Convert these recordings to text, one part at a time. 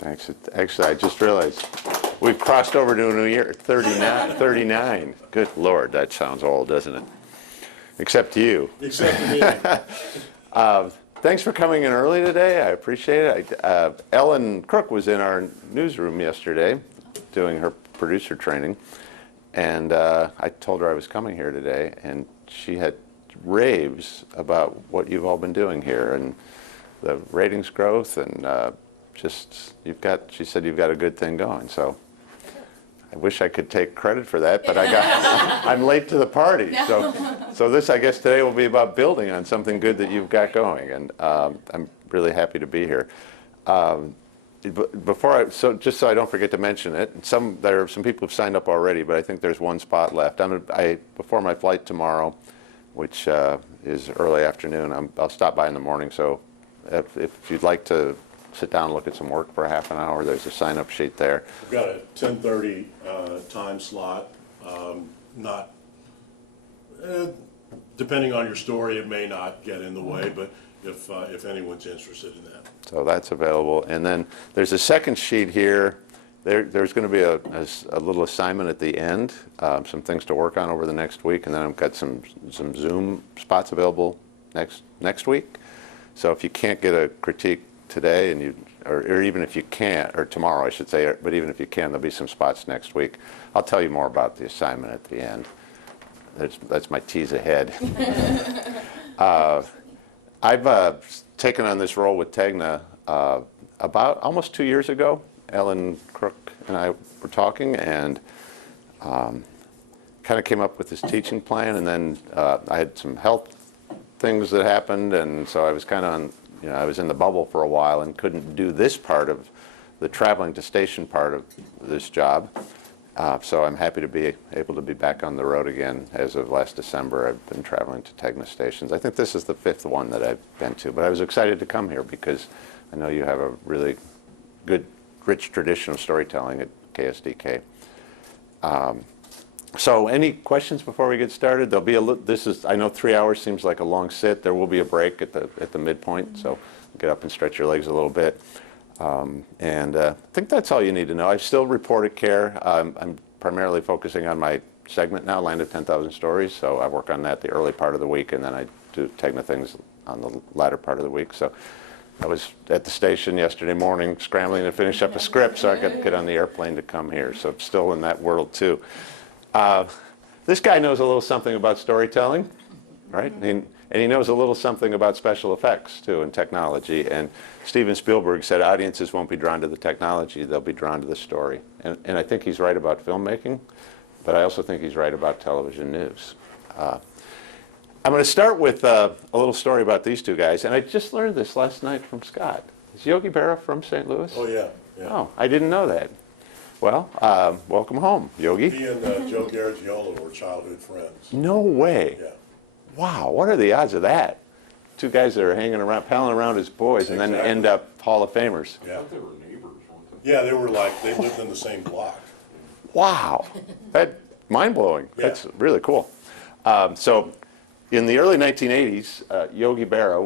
Thanks. Actually, I just realized we've crossed over to a new year, 39. 39. Good Lord, that sounds old, doesn't it? Except to you. Except to me. Thanks for coming in early today. I appreciate it. Ellen Crook was in our newsroom yesterday doing her producer training, and I told her I was coming here today, and she had raves about what you've all been doing here and the ratings growth, and she said you've got a good thing going. So I wish I could take credit for that, but I'm late to the party. So this, I guess, today will be about building on something good that you've got going, and I'm really happy to be here. Just so I don't forget to mention it, there are some people who've signed up already, but I think there's one spot left. Before my flight tomorrow, which is early afternoon, I'll stop by in the morning. So if you'd like to sit down and look at some work for a half an hour, there's a sign-up sheet there. We've got a 10:30 time slot. Depending on your story, it may not get in the way, but if anyone's interested in that. So that's available. And then there's a second sheet here. There's going to be a little assignment at the end, some things to work on over the next week, and then I've got some Zoom spots available next week. So if you can't get a critique today, or even if you can't, or tomorrow I should say, but even if you can, there'll be some spots next week. I'll tell you more about the assignment at the end. That's my tease ahead. I've taken on this role with Tegna about almost 2 years ago. Ellen Crook and I were talking, and kind of came up with this teaching plan, and then I had some health things that happened, and so I was kind of I was in the bubble for a while and couldn't do this part of the traveling to station part of this job. So I'm happy to be able to be back on the road again. As of last December, I've been traveling to Tegna stations. I think this is the 5th one that I've been to, but I was excited to come here because I know you have a really good, rich tradition of storytelling at KSDK. So any questions before we get started? There'll be I know 3 hours seems like a long sit. There will be a break at the midpoint, so get up and stretch your legs a little bit. I think that's all you need to know. I still report at CARE. I'm primarily focusing on my segment now, Land of 10,000 Stories, so I work on that the early part of the week, and then I do Tegna things on the latter part of the week. So I was at the station yesterday morning scrambling to finish up a script so I could get on the airplane to come here, so I'm still in that world too. This guy knows a little something about storytelling, right? And he knows a little something about special effects too and technology. And Steven Spielberg said audiences won't be drawn to the technology, they'll be drawn to the story. And I think he's right about filmmaking, but I also think he's right about television news. I'm going to start with a little story about these two guys, and I just learned this last night from Scott. Is Yogi Berra from St. Louis? Oh, yeah. Oh, I didn't know that. Well, welcome home, Yogi. He and Joe Garagiola were childhood friends. No way. Yeah. Wow, what are the odds of that? Two guys that are hanging around, palling around as boys, and then end up Hall of Famers. Yeah. I thought they were neighbors, weren't they? Yeah, they lived in the same block. Wow, that's mind-blowing. Yeah. That's really cool. So in the early 1980s, Yogi Berra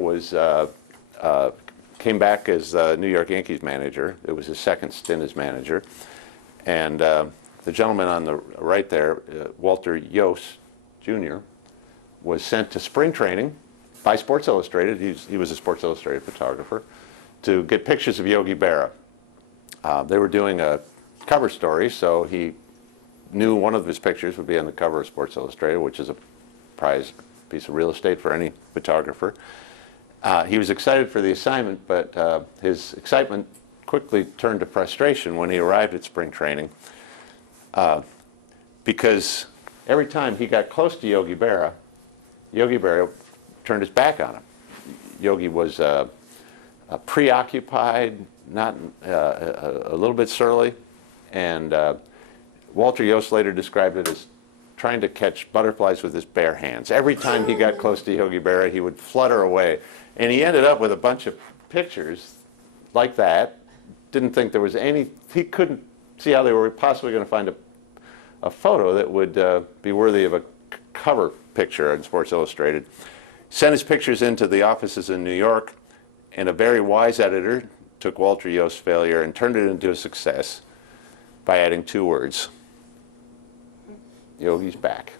came back as New York Yankees manager. It was his second stint as manager. And the gentleman on the right there, Walter Yost, Jr., was sent to spring training by Sports Illustrated. He was a Sports Illustrated photographer, to get pictures of Yogi Berra. They were doing a cover story, so he knew one of his pictures would be on the cover of Sports Illustrated, which is a prized piece of real estate for any photographer. He was excited for the assignment, but his excitement quickly turned to frustration when he arrived at spring training, because every time he got close to Yogi Berra turned his back on him. Yogi was preoccupied, not a little bit surly, and Walter Yost later described it as trying to catch butterflies with his bare hands. Every time he got close to Yogi Berra, he would flutter away, and he ended up with a bunch of pictures like that. Didn't think there was he couldn't see how they were possibly going to find a photo that would be worthy of a cover picture in Sports Illustrated. Sent his pictures into the offices in New York, and a very wise editor took Walter Yost's failure and turned it into a success by adding 2 words. Yogi's back.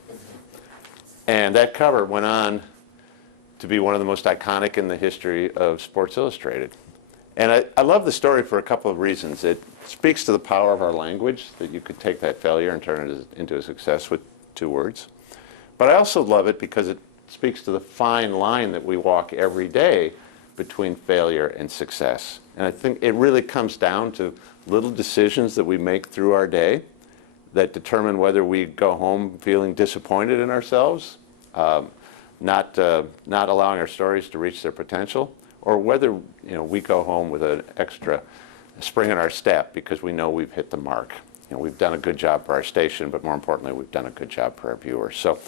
And that cover went on to be one of the most iconic in the history of Sports Illustrated. And I love the story for a couple of reasons. It speaks to the power of our language, that you could take that failure and turn it into a success with 2 words. But I also love it because it speaks to the fine line that we walk every day between failure and success. And I think it really comes down to little decisions that we make through our day that determine whether we go home feeling disappointed in ourselves, not allowing our stories to reach their potential, or whether we go home with an extra spring in our step because we know we've hit the mark. We've done a good job for our station, but more importantly, we've done a good job for our viewers. So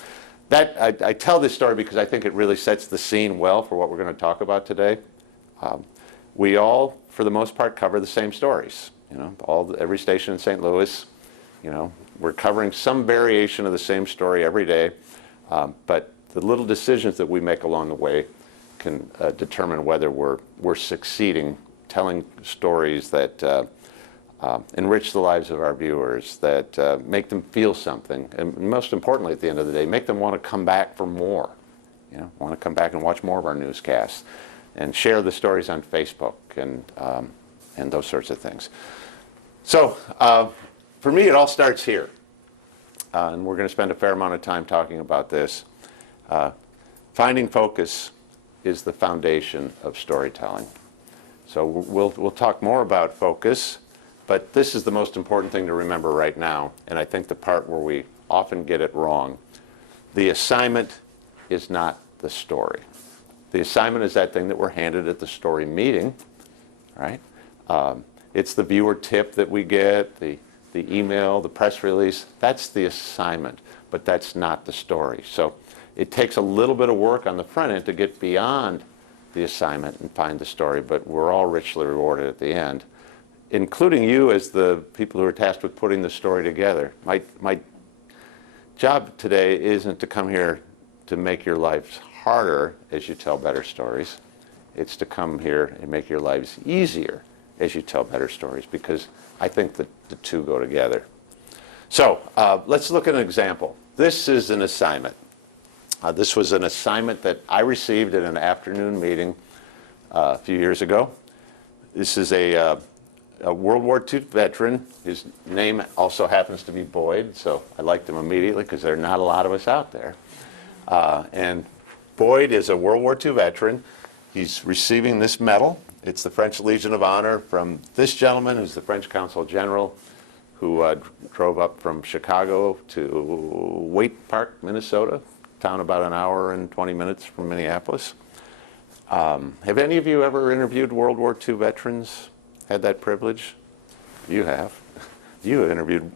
that I tell this story because I think it really sets the scene well for what we're going to talk about today. We all, for the most part, cover the same stories. Every station in St. Louis, we're covering some variation of the same story every day, but the little decisions that we make along the way can determine whether we're succeeding telling stories that enrich the lives of our viewers, that make them feel something, and most importantly, at the end of the day, make them want to come back for more. Want to come back and watch more of our newscasts, and share the stories on Facebook and those sorts of things. So for me, it all starts here, and we're going to spend a fair amount of time talking about this. Finding focus is the foundation of storytelling. So we'll talk more about focus, but this is the most important thing to remember right now, and I think the part where we often get it wrong. The assignment is not the story. The assignment is that thing that we're handed at the story meeting, right? It's the viewer tip that we get, the email, the press release. That's the assignment, but that's not the story. So it takes a little bit of work on the front end to get beyond the assignment and find the story, but we're all richly rewarded at the end, including you as the people who are tasked with putting the story together. My job today isn't to come here to make your lives harder as you tell better stories. It's to come here and make your lives easier as you tell better stories, because I think that the two go together. So let's look at an example. This is an assignment. This was an assignment that I received at an afternoon meeting a few years ago. This is a World War II veteran. His name also happens to be Boyd, so I liked him immediately because there are not a lot of us out there. And Boyd is a World War II veteran. He's receiving this medal. It's the French Legion of Honor from this gentleman, who's the French Consul General, who drove up from Chicago to Waite Park, Minnesota, town about an hour and 20 minutes from Minneapolis. Have any of you ever interviewed World War II veterans? Had that privilege? You have. You have interviewed,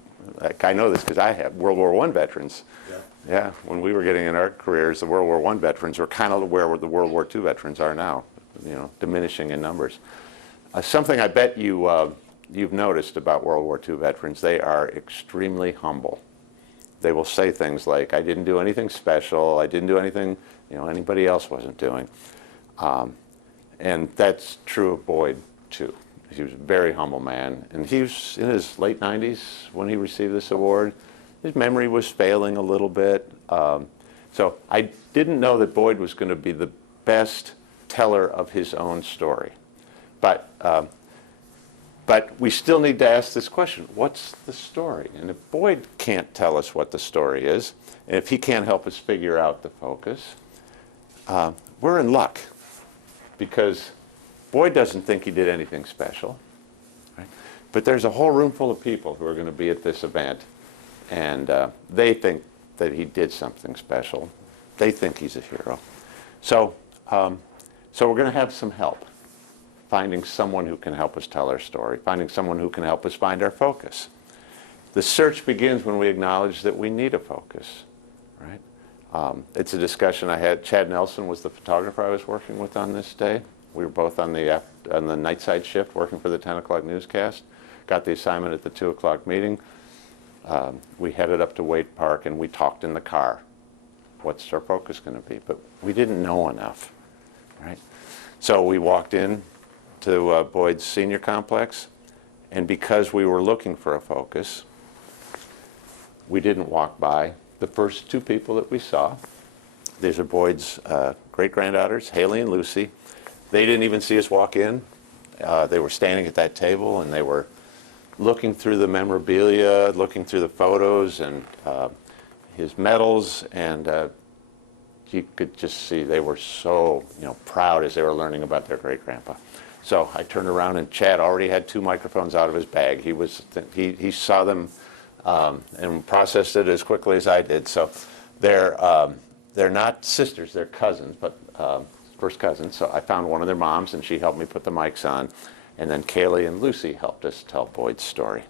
I know this because I have, World War I veterans. Yeah, when we were getting in our careers, the World War I veterans were kind of where the World War II veterans are now, diminishing in numbers. Something I bet you've noticed about World War II veterans, they are extremely humble. They will say things like, I didn't do anything special, I didn't do anything anybody else wasn't doing. And that's true of Boyd, too. He was a very humble man, and he was in his late 90s when he received this award. His memory was failing a little bit. So I didn't know that Boyd was going to be the best teller of his own story. But we still need to ask this question, what's the story? And if Boyd can't tell us what the story is, and if he can't help us figure out the focus, we're in luck. Because Boyd doesn't think he did anything special. Right? But there's a whole room full of people who are going to be at this event, and they think that he did something special. They think he's a hero. So we're going to have some help finding someone who can help us tell our story, finding someone who can help us find our focus. The search begins when we acknowledge that we need a focus, right? It's a discussion I had. Chad Nelson was the photographer I was working with on this day. We were both on the night side shift working for the 10 o'clock newscast. Got the assignment at the 2 o'clock meeting. We headed up to Waite Park and we talked in the car. What's our focus going to be? But we didn't know enough, right? So we walked in, to Boyd's senior complex, and because we were looking for a focus, we didn't walk by the first two people that we saw. These are Boyd's great-granddaughters, Haley and Lucy. They didn't even see us walk in. They were standing at that table, and they were looking through the memorabilia, looking through the photos and his medals, and you could just see they were so proud as they were learning about their great-grandpa. So I turned around, and Chad already had 2 microphones out of his bag. He saw them and processed it as quickly as I did. So they're not sisters, they're cousins, but first cousins. So I found one of their moms, and she helped me put the mics on. And then Kaylee and Lucy helped us tell Boyd's story.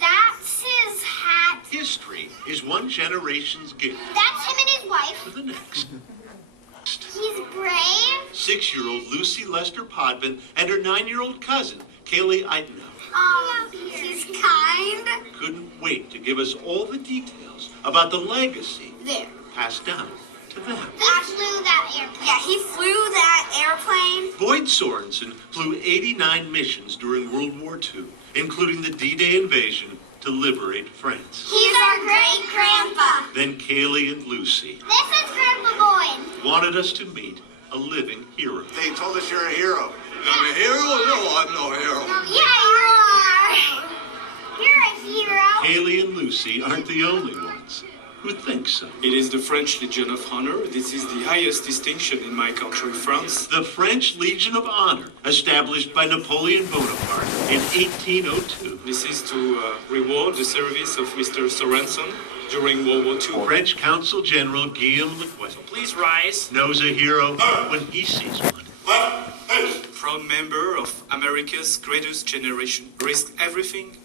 That's his hat. History is one generation's gift That's him and his wife. to the next. He's brave. 6-year-old Lucy Lester Podvin and her 9-year-old cousin, Kaylee Eitenau, He's kind. couldn't wait to give us all the details about the legacy There. passed down to them. He flew that airplane. Yeah, he flew that airplane. Boyd Sorensen flew 89 missions during World War II, including the D-Day invasion to liberate France. He's our great grandpa. Then Kaylee and Lucy This is Grandpa Boyd. wanted us to meet a living hero. They told us you're a hero. I'm a hero? No, I'm no hero. Yeah, you are. You're a hero. Kaylee and Lucy aren't the only ones who think so. It is the French Legion of Honor. This is the highest distinction in my country, France. The French Legion of Honor, established by Napoleon Bonaparte in 1802. This is to reward the service of Mr. Sorensen during World War II. French Consul General Guillaume Lequesne Please rise. knows a hero when he sees one. Proud member of America's greatest generation. Risked everything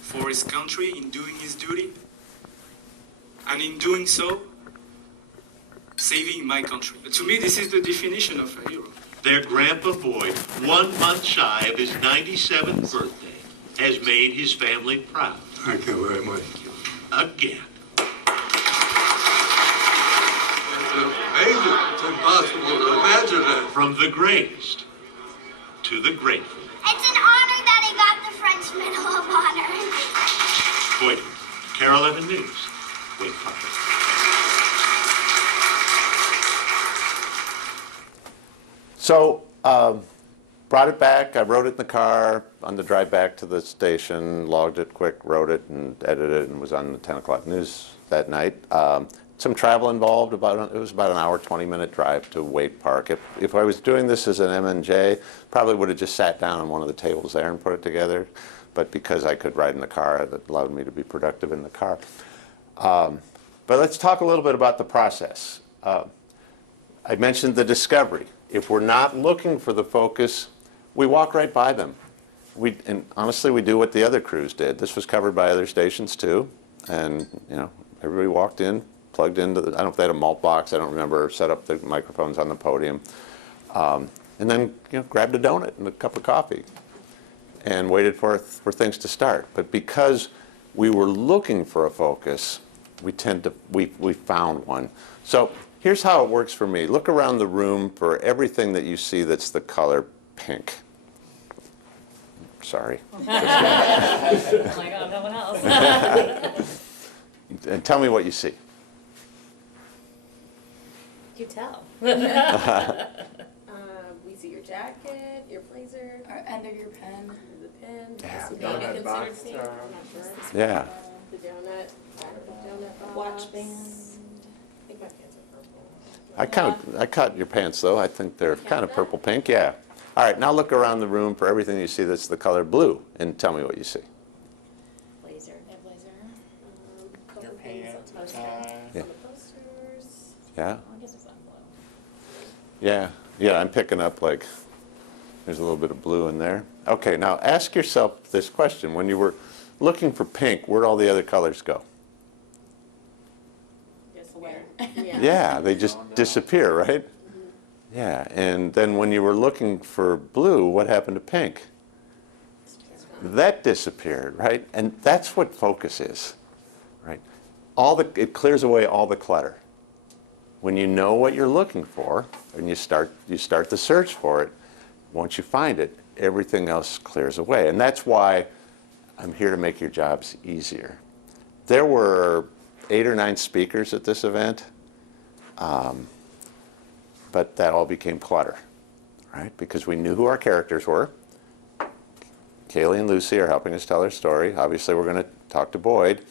for his country in doing his duty. And in doing so, saving my country. To me, this is the definition of a hero. Their Grandpa Boyd, 1 month shy of his 97th birthday, has made his family proud. Thank you very much. Again. It's amazing. It's impossible to imagine it. From the greatest to the grateful. It's an honor that he got the French Medal of Honor. Boyd, Carol 11 News. Wait, Huppert. So brought it back. I wrote it in the car on the drive back to the station, logged it quick, wrote it, and edited it, and was on the 10 o'clock news that night. Some travel involved. It was about an hour, 20-minute drive to Wade Park. If I was doing this as an MNJ, probably would have just sat down on one of the tables there and put it together. But because I could ride in the car, that allowed me to be productive in the car. But let's talk a little bit about the process. I mentioned the discovery. If we're not looking for the focus, we walk right by them. And honestly, we do what the other crews did. This was covered by other stations too. And everybody walked in, plugged into I don't know if they had a malt box, I don't remember, set up the microphones on the podium. And then grabbed a donut and a cup of coffee and waited for things to start. But because we were looking for a focus, we found one. So here's how it works for me. Look around the room for everything that you see that's the color pink. Sorry. Like, oh, no one else. And tell me what you see. You tell. We see your jacket, your blazer, Under your pen. the pin, Yeah. this may be considered sneaker, I'm not sure. Yeah. The donut, box. Watch band. I think my pants are purple. I caught your pants though. I think they're kind of purple pink. Yeah. All right. Now look around the room for everything you see that's the color blue, and tell me what you see. Blazer. Yeah, blazer. Couple Your things on pants, the tie. Yeah. posters. Yeah. I guess it's not blue. Yeah. Yeah. I'm picking up like there's a little bit of blue in there. Okay. Now ask yourself this question: when you were looking for pink, where'd all the other colors go? Just where? Yeah, they just disappear, right? Yeah, and then when you were looking for blue, what happened to pink? That disappeared, right? And that's what focus is, right? It clears away all the clutter. When you know what you're looking for, and you start the search for it, once you find it, everything else clears away. And that's why I'm here to make your jobs easier. There were 8 or 9 speakers at this event, but that all became clutter, right? Because we knew who our characters were. Kaylee and Lucy are helping us tell their story. Obviously, we're going to talk to Boyd,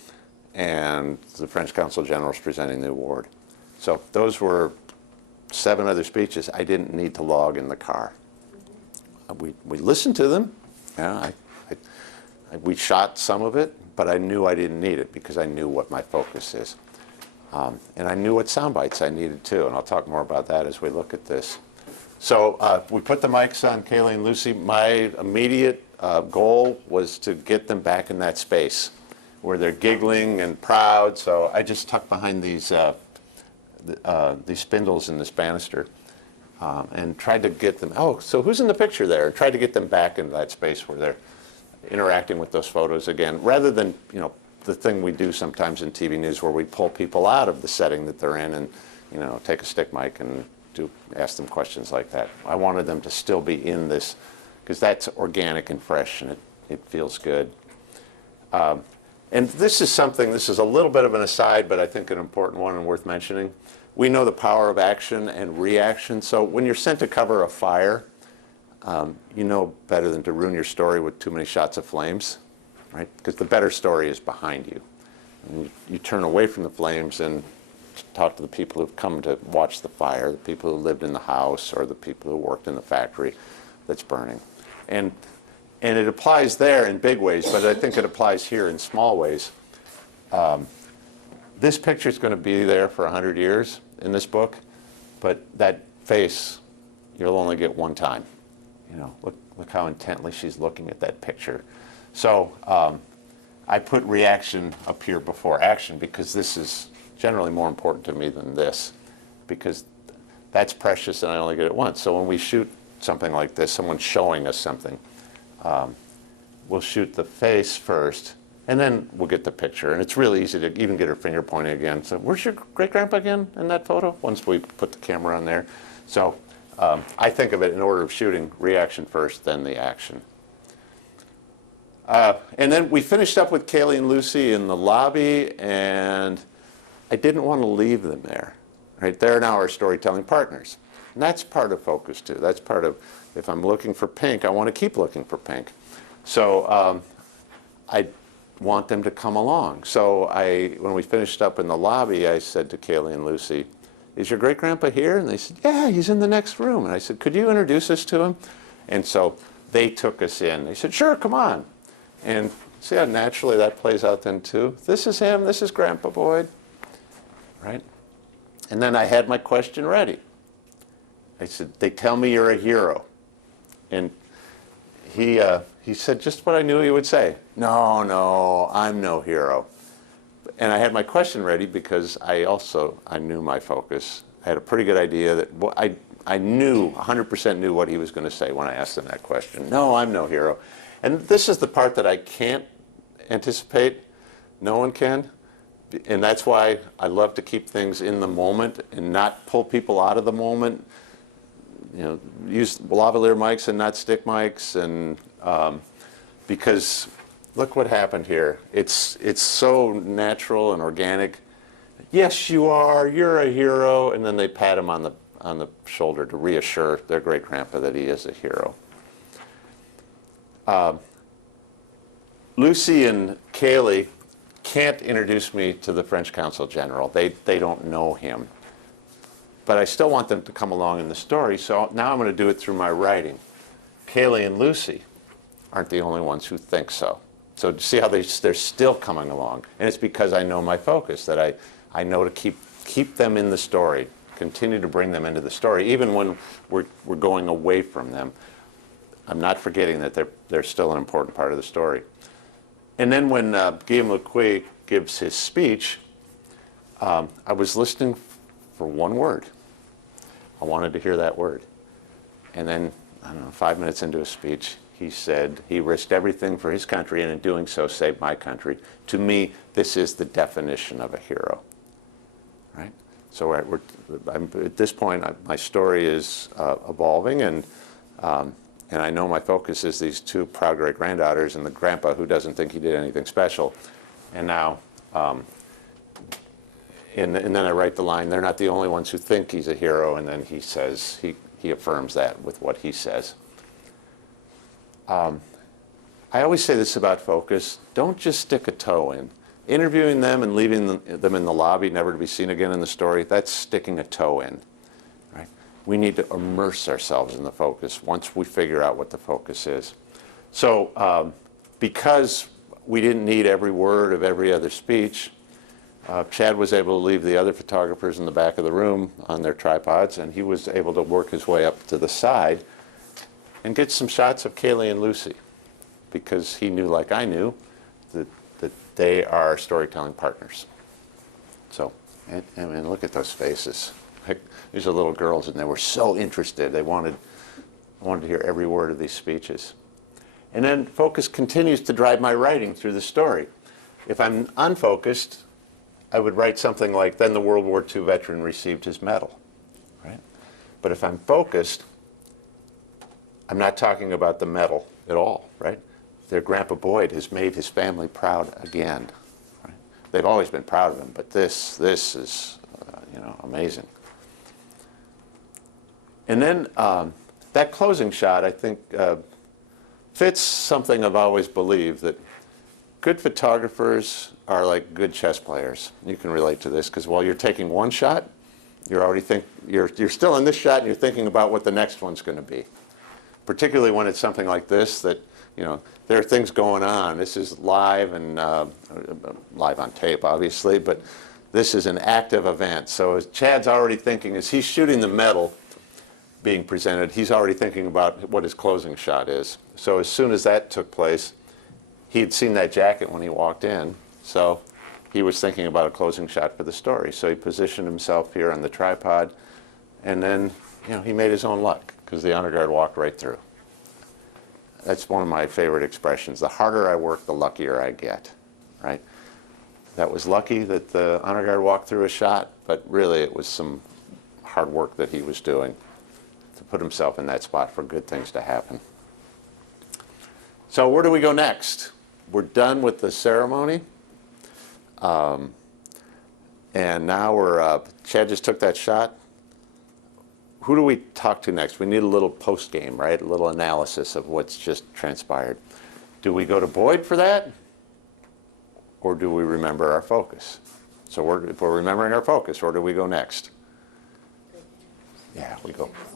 and the French Consul General is presenting the award. So those were 7 other speeches I didn't need to log in the car. We listened to them. Yeah, we shot some of it, but I knew I didn't need it because I knew what my focus is. And I knew what sound bites I needed too, and I'll talk more about that as we look at this. So we put the mics on Kaylee and Lucy. My immediate goal was to get them back in that space where they're giggling and proud. So I just tucked behind these spindles in this banister and tried to get them, oh, so who's in the picture there? Tried to get them back into that space where they're interacting with those photos again, rather than, you know, the thing we do sometimes in TV news where we pull people out of the setting that they're in and, you know, take a stick mic and ask them questions like that. I wanted them to still be in this because that's organic and fresh and it feels good. And this is a little bit of an aside, but I think an important one and worth mentioning. We know the power of action and reaction. So when you're sent to cover a fire, you know better than to ruin your story with too many shots of flames, right? Because the better story is behind you. And you turn away from the flames and talk to the people who've come to watch the fire, the people who lived in the house, or the people who worked in the factory that's burning. And it applies there in big ways, but I think it applies here in small ways. This picture is going to be there for 100 years in this book, but that face, you'll only get one time. You know, look how intently she's looking at that picture. So I put reaction up here before action because this is generally more important to me than this, because that's precious and I only get it once. So when we shoot something like this, someone's showing us something, we'll shoot the face first, and then we'll get the picture. And it's really easy to even get her finger pointing again. So where's your great-grandpa again in that photo? Once we put the camera on there. So I think of it in order of shooting, reaction first, then the action. And then we finished up with Kaylee and Lucy in the lobby, and I didn't want to leave them there. Right? They're now our storytelling partners. And that's part of focus, too. That's part of, if I'm looking for pink, I want to keep looking for pink. So I want them to come along. So when we finished up in the lobby, I said to Kaylee and Lucy, is your great-grandpa here? And they said, yeah, he's in the next room. And I said, could you introduce us to him? And so they took us in. They said, sure, come on. And see how naturally that plays out then, too? This is him. This is Grandpa Boyd. Right? And then I had my question ready. I said, they tell me you're a hero. And he said just what I knew he would say. No, I'm no hero. And I had my question ready because I knew my focus. I had a pretty good idea that I knew, 100% knew what he was going to say when I asked him that question. No, I'm no hero. And this is the part that I can't anticipate. No one can. And that's why I love to keep things in the moment and not pull people out of the moment. You know, use lavalier mics and not stick mics, and because look what happened here. It's so natural and organic. Yes, you are. You're a hero, and then they pat him on the shoulder to reassure their great grandpa that he is a hero. Lucy and Kaylee can't introduce me to the French Consul General. They don't know him. But I still want them to come along in the story, so now I'm going to do it through my writing. Kaylee and Lucy aren't the only ones who think so. So see how they're still coming along. And it's because I know my focus, that I know to keep them in the story, continue to bring them into the story, even when we're going away from them. I'm not forgetting that they're still an important part of the story. And then when Guillaume Lequy gives his speech, I was listening for one word. I wanted to hear that word. And then, I don't know, 5 minutes into his speech, he said he risked everything for his country and in doing so saved my country. To me, this is the definition of a hero. Right? So at this point, my story is evolving, and And I know my focus is these two proud great-granddaughters and the grandpa who doesn't think he did anything special. And now, and then I write the line, they're not the only ones who think he's a hero, and then he says, he affirms that with what he says. I always say this about focus, don't just stick a toe in. Interviewing them and leaving them in the lobby, never to be seen again in the story, that's sticking a toe in. Right? We need to immerse ourselves in the focus once we figure out what the focus is. So because we didn't need every word of every other speech, Chad was able to leave the other photographers in the back of the room on their tripods, and he was able to work his way up to the side and get some shots of Kaylee and Lucy, because he knew, like I knew, that they are storytelling partners. So, and look at those faces. These are little girls, and they were so interested. They wanted to hear every word of these speeches. And then focus continues to drive my writing through the story. If I'm unfocused, I would write something like, then the World War II veteran received his medal. Right? But if I'm focused, I'm not talking about the medal at all, right? Their Grandpa Boyd has made his family proud again. Right? They've always been proud of him, but this is, amazing. And then that closing shot, I think, fits something I've always believed, that good photographers are like good chess players. You can relate to this, because while you're taking one shot, you're still in this shot and you're thinking about what the next one's going to be. Particularly when it's something like this, that there are things going on. This is live and live on tape, obviously, but this is an active event. So as Chad's already thinking, as he's shooting the medal being presented, he's already thinking about what his closing shot is. So as soon as that took place, he'd seen that jacket when he walked in, so he was thinking about a closing shot for the story. So he positioned himself here on the tripod, and then he made his own luck, because the honor guard walked right through. That's one of my favorite expressions. The harder I work, the luckier I get, right? That was lucky that the honor guard walked through a shot, but really it was some hard work that he was doing to put himself in that spot for good things to happen. So where do we go next? We're done with the ceremony. And now Chad just took that shot. Who do we talk to next? We need a little post-game, right? A little analysis of what's just transpired. Do we go to Boyd for that? Or do we remember our focus? So if we're remembering our focus, where do we go next? Yeah,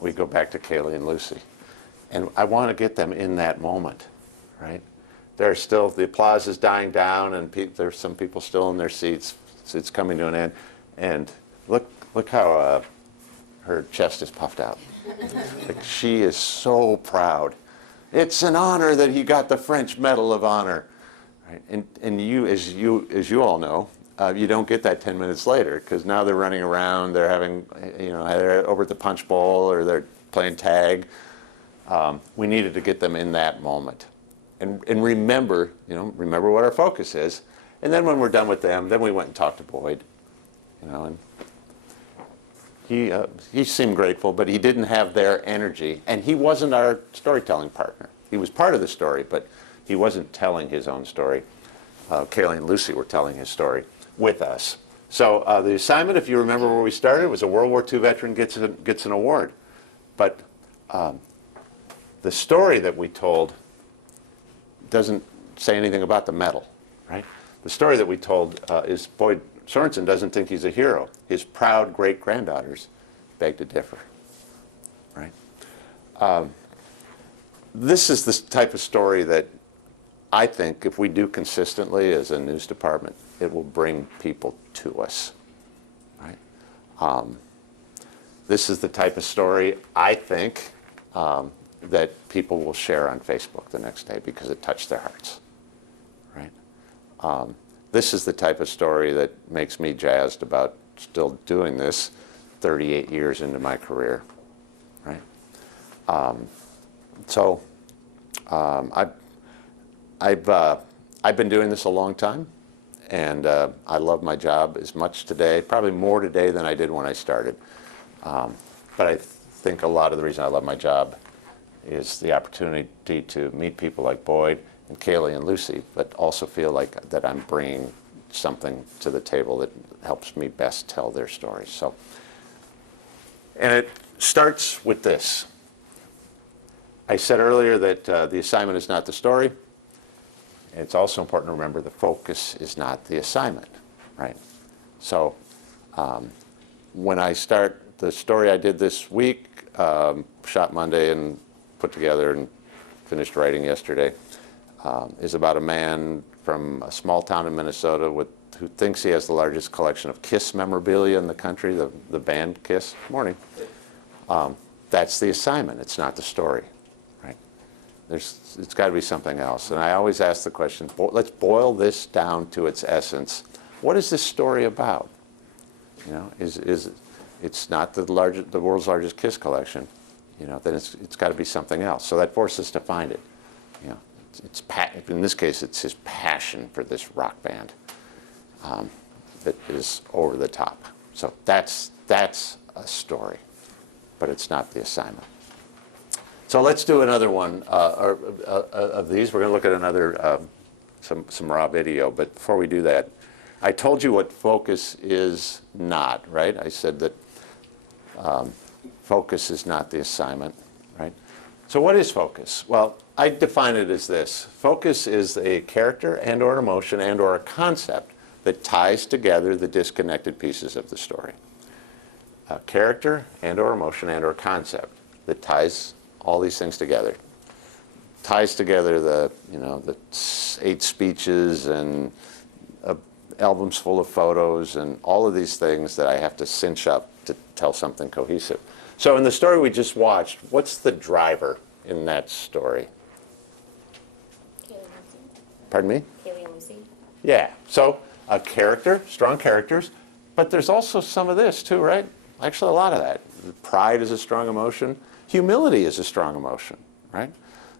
we go back to Kaylee and Lucy. And I want to get them in that moment, right? There's still, the applause is dying down, and there's some people still in their seats. So it's coming to an end. And look how her chest is puffed out. Like, she is so proud. It's an honor that he got the French Medal of Honor. Right? And as you all know, you don't get that 10 minutes later, because now they're running around, they're having, they're over at the punch bowl, or they're playing tag. We needed to get them in that moment. And remember what our focus is. And then when we're done with them, then we went and talked to Boyd, and he seemed grateful, but he didn't have their energy, and he wasn't our storytelling partner. He was part of the story, but he wasn't telling his own story. Kaylee and Lucy were telling his story with us. So the assignment, if you remember where we started, was a World War II veteran gets an award. But the story that we told doesn't say anything about the medal, right? The story that we told is Boyd Sorensen doesn't think he's a hero. His proud great-granddaughters beg to differ, right? This is the type of story that I think if we do consistently as a news department, it will bring people to us, right? This is the type of story I think that people will share on Facebook the next day because it touched their hearts, right? This is the type of story that makes me jazzed about still doing this 38 years into my career, right? I've been doing this a long time, and I love my job as much today, probably more today than I did when I started. But I think a lot of the reason I love my job is the opportunity to meet people like Boyd and Kaylee and Lucy, but also feel like that I'm bringing something to the table that helps me best tell their stories. So, and it starts with this. I said earlier that the assignment is not the story. It's also important to remember the focus is not the assignment, right? So when I start the story I did this week, shot Monday and put together and finished writing yesterday, is about a man from a small town in Minnesota who thinks he has the largest collection of Kiss memorabilia in the country, the band Kiss. Morning. That's the assignment. It's not the story, right? It's got to be something else. And I always ask the question, let's boil this down to its essence. What is this story about? You know, it's not the world's largest Kiss collection, you know, then it's got to be something else. So that forces us to find it. You know, in this case, it's his passion for this rock band that is over the top. So that's a story, but it's not the assignment. So let's do another one of these. We're going to look at another some raw video, but before we do that, I told you what focus is not, right? I said that focus is not the assignment, right? So what is focus? Well, I define it as this. Focus is a character and or an emotion and or a concept that ties together the disconnected pieces of the story. A character and or emotion and or concept that ties all these things together. Ties together the 8 speeches and albums full of photos and all of these things that I have to cinch up to tell something cohesive. So in the story we just watched, what's the driver in that story? Kaylee and Lucy. Pardon me? Kaylee and Lucy. Yeah. So a character, strong characters, but there's also some of this too, right? Actually, a lot of that. Pride is a strong emotion. Humility is a strong emotion, right?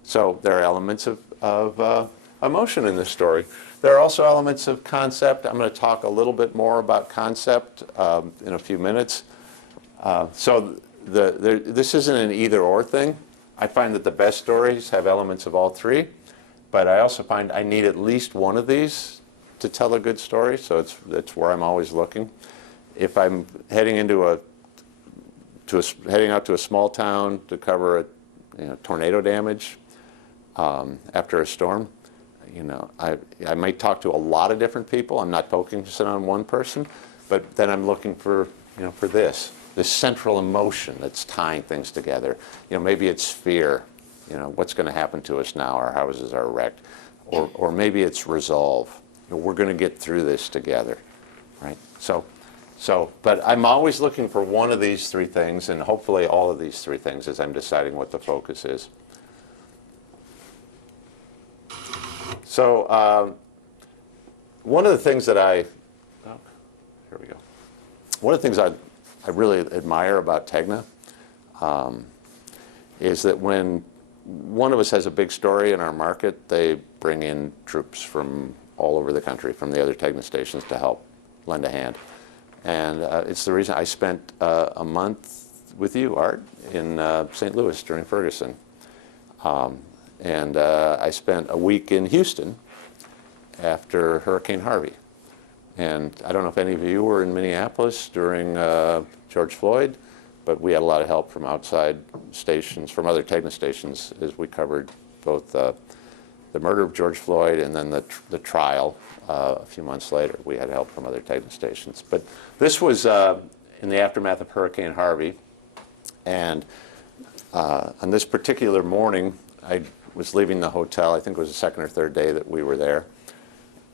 So there are elements of emotion in this story. There are also elements of concept. I'm going to talk a little bit more about concept in a few minutes. So this isn't an either-or thing. I find that the best stories have elements of all three, but I also find I need at least one of these to tell a good story, so that's where I'm always looking. If I'm heading heading out to a small town to cover tornado damage after a storm, I might talk to a lot of different people. I'm not focusing on one person, but then I'm looking for this central emotion that's tying things together. Maybe it's fear. What's going to happen to us now? Our houses are wrecked, or maybe it's resolve. We're going to get through this together, right? But I'm always looking for one of these three things, and hopefully all of these three things as I'm deciding what the focus is. So one of the things that here we go. One of the things I really admire about Tegna is that when one of us has a big story in our market, they bring in troops from all over the country, from the other Tegna stations to help lend a hand. And it's the reason I spent a month with you, Art, in St. Louis during Ferguson. And I spent a week in Houston after Hurricane Harvey. And I don't know if any of you were in Minneapolis during George Floyd, but we had a lot of help from outside stations, from other Tegna stations, as we covered both the murder of George Floyd and then the trial a few months later. We had help from other Tegna stations. But this was in the aftermath of Hurricane Harvey. And on this particular morning, I was leaving the hotel. I think it was the second or third day that we were there.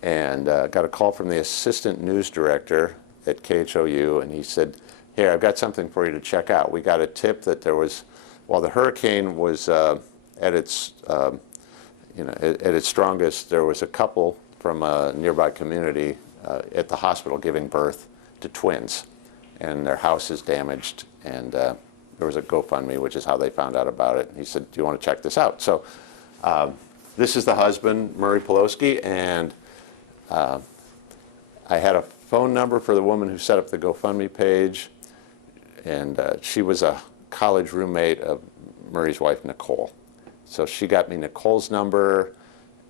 And got a call from the assistant news director at KHOU, and he said, "Here, I've got something for you to check out." We got a tip that there was, while the hurricane was at its strongest, there was a couple from a nearby community at the hospital giving birth to twins, and their house is damaged, and there was a GoFundMe, which is how they found out about it. And he said, "Do you want to check this out?" So this is the husband, Murray Poloski, and I had a phone number for the woman who set up the GoFundMe page, and she was a college roommate of Murray's wife, Nicole. So she got me Nicole's number,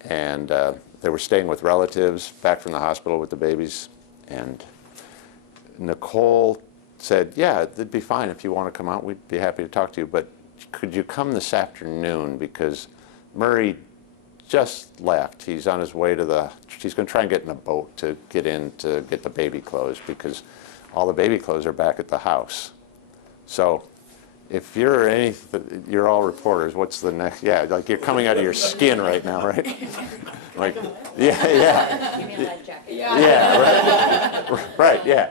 and they were staying with relatives back from the hospital with the babies. And Nicole said, yeah, it'd be fine if you want to come out. We'd be happy to talk to you, but could you come this afternoon, because Murray just left. He's on his way to he's going to try and get in a boat to get in to get the baby clothes, because all the baby clothes are back at the house. So if you're all reporters, what's the next? Yeah, like you're coming out of your skin right now, right? Like, yeah. Give me a life jacket. Yeah, right, yeah.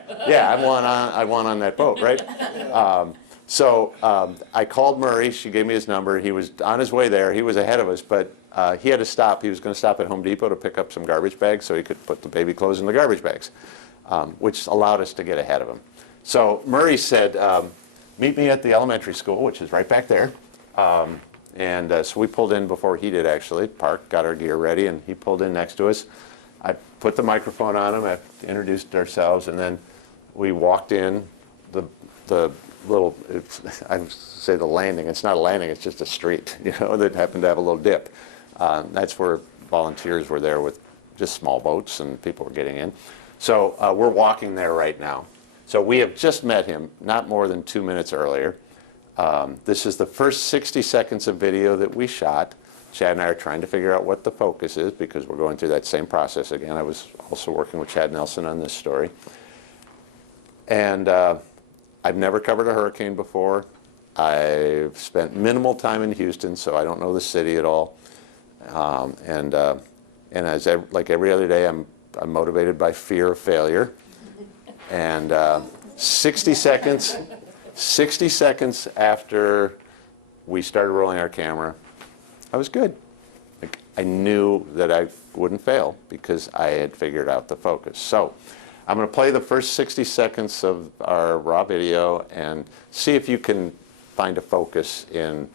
I want on that boat, right? So I called Murray. She gave me his number. He was on his way there. He was ahead of us, but he had to stop. He was going to stop at Home Depot to pick up some garbage bags so he could put the baby clothes in the garbage bags, which allowed us to get ahead of him. So Murray said, meet me at the elementary school, which is right back there. So we pulled in before he did, actually. Parked, got our gear ready, and he pulled in next to us. I put the microphone on him, I introduced ourselves, and then we walked in the little, I'd say the landing. It's not a landing, it's just a street, that happened to have a little dip. That's where volunteers were there with just small boats, and people were getting in. So we're walking there right now. So we have just met him not more than 2 minutes earlier. This is the first 60 seconds of video that we shot. Chad and I are trying to figure out what the focus is, because we're going through that same process again. I was also working with Chad Nelson on this story. And I've never covered a hurricane before. I've spent minimal time in Houston, so I don't know the city at all. And like every other day, I'm motivated by fear of failure. And 60 seconds after we started rolling our camera, I was good. Like, I knew that I wouldn't fail because I had figured out the focus. So I'm going to play the first 60 seconds of our raw video and see if you can find a focus in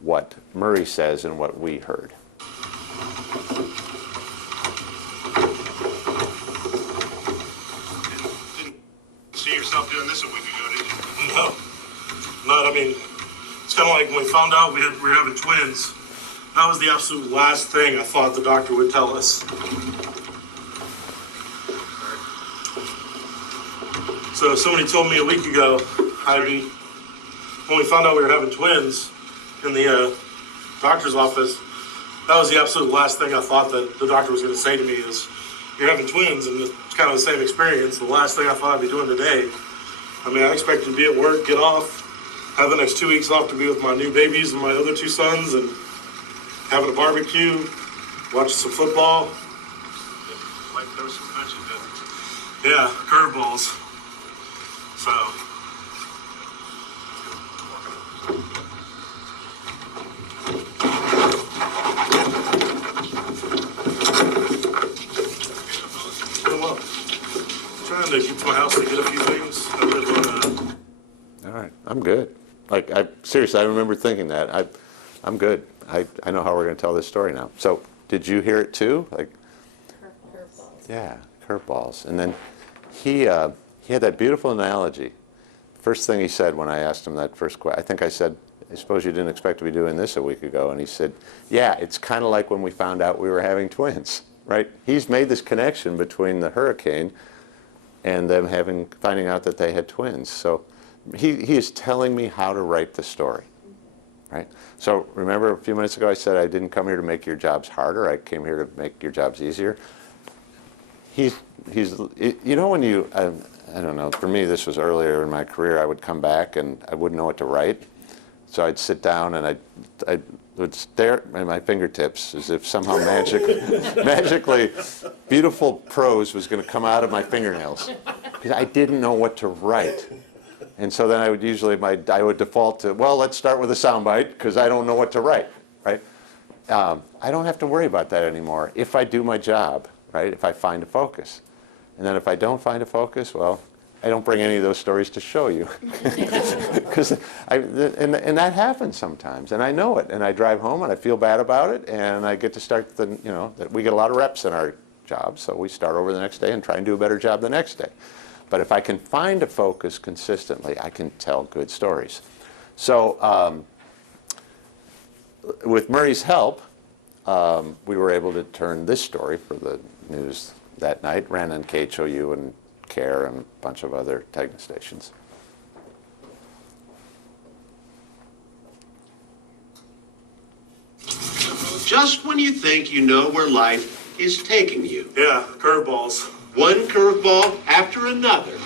what Murray says and what we heard. See yourself doing this a week ago, did you? No. Not, I mean, it's kind of like when we found out we were having twins. That was the absolute last thing I thought the doctor would tell us. So somebody told me a week ago, when we found out we were having twins in the doctor's office, that was the absolute last thing I thought that the doctor was going to say to me is, you're having twins, and it's kind of the same experience. The last thing I thought I'd be doing today. I mean, I expected to be at work, get off, have the next 2 weeks off to be with my new babies and my other two sons, and having a barbecue, watching some football. Like throw some punches, doesn't it? Yeah, curveballs. So. Trying to get to my house to get a few things. I live on All right, I'm good. Like, seriously, I remember thinking that. I'm good. I know how we're going to tell this story now. So, did you hear it too? Like, Curveballs. yeah, curveballs. And then he had that beautiful analogy. First thing he said when I asked him that first question, I think I said, I suppose you didn't expect to be doing this a week ago. And he said, yeah, it's kind of like when we found out we were having twins, right? He's made this connection between the hurricane and them finding out that they had twins. So he is telling me how to write the story, right? So remember a few minutes ago I said I didn't come here to make your jobs harder. I came here to make your jobs easier. He's you know, when you, I don't know, for me this was earlier in my career, I would come back and I wouldn't know what to write. So I'd sit down and I would stare at my fingertips as if somehow magically beautiful prose was going to come out of my fingernails. Because I didn't know what to write. And so then I would I would default to, well, let's start with a soundbite because I don't know what to write, right? I don't have to worry about that anymore if I do my job, right? If I find a focus. And then if I don't find a focus, well, I don't bring any of those stories to show you. And that happens sometimes, and I know it. And I drive home and I feel bad about it, and I get to start that we get a lot of reps in our job, so we start over the next day and try and do a better job the next day. But if I can find a focus consistently, I can tell good stories. So with Murray's help, we were able to turn this story for the news that night, ran on KHOU and CARE and a bunch of other Tegna stations. Just when you think you know where life is taking you. Yeah, curveballs. One curveball after another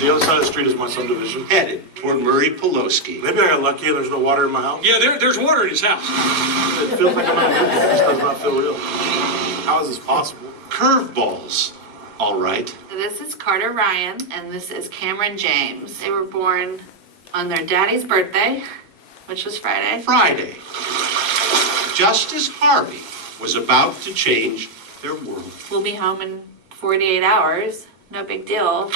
The other side of the street is my subdivision. headed toward Murray Poloski. Maybe I got lucky and there's no water in my house. Yeah, there's water in his house. It feels like I'm not living. It just does not feel real. How is this possible? Curveballs, all right. This is Carter Ryan, and this is Cameron James. They were born on their daddy's birthday, which was Friday. Friday, just as Harvey was about to change their world. We'll be home in 48 hours. No big deal.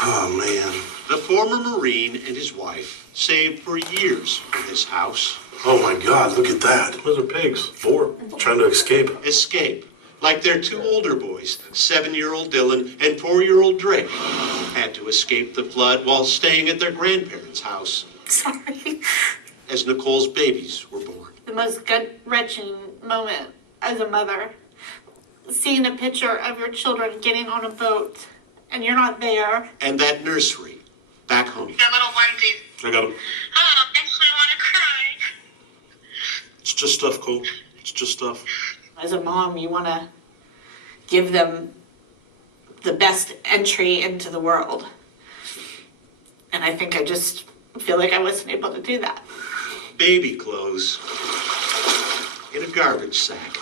Oh, man. The former Marine and his wife saved for years for this house. Oh, my God, look at that. Those are pigs. 4. Trying to escape. Escape, like their two older boys, 7-year-old Dylan and 4-year-old Drake, had to escape the flood while staying at their grandparents' house Sorry. as Nicole's babies were born. The most gut-wrenching moment as a mother. Seeing a picture of your children getting on a boat and you're not there. And that nursery back home. The little onesie. I got him. Oh, makes me want to cry. It's just stuff, Cole. It's just stuff. As a mom, you want to give them the best entry into the world. And I think I just feel like I wasn't able to do that. Baby clothes in a garbage sack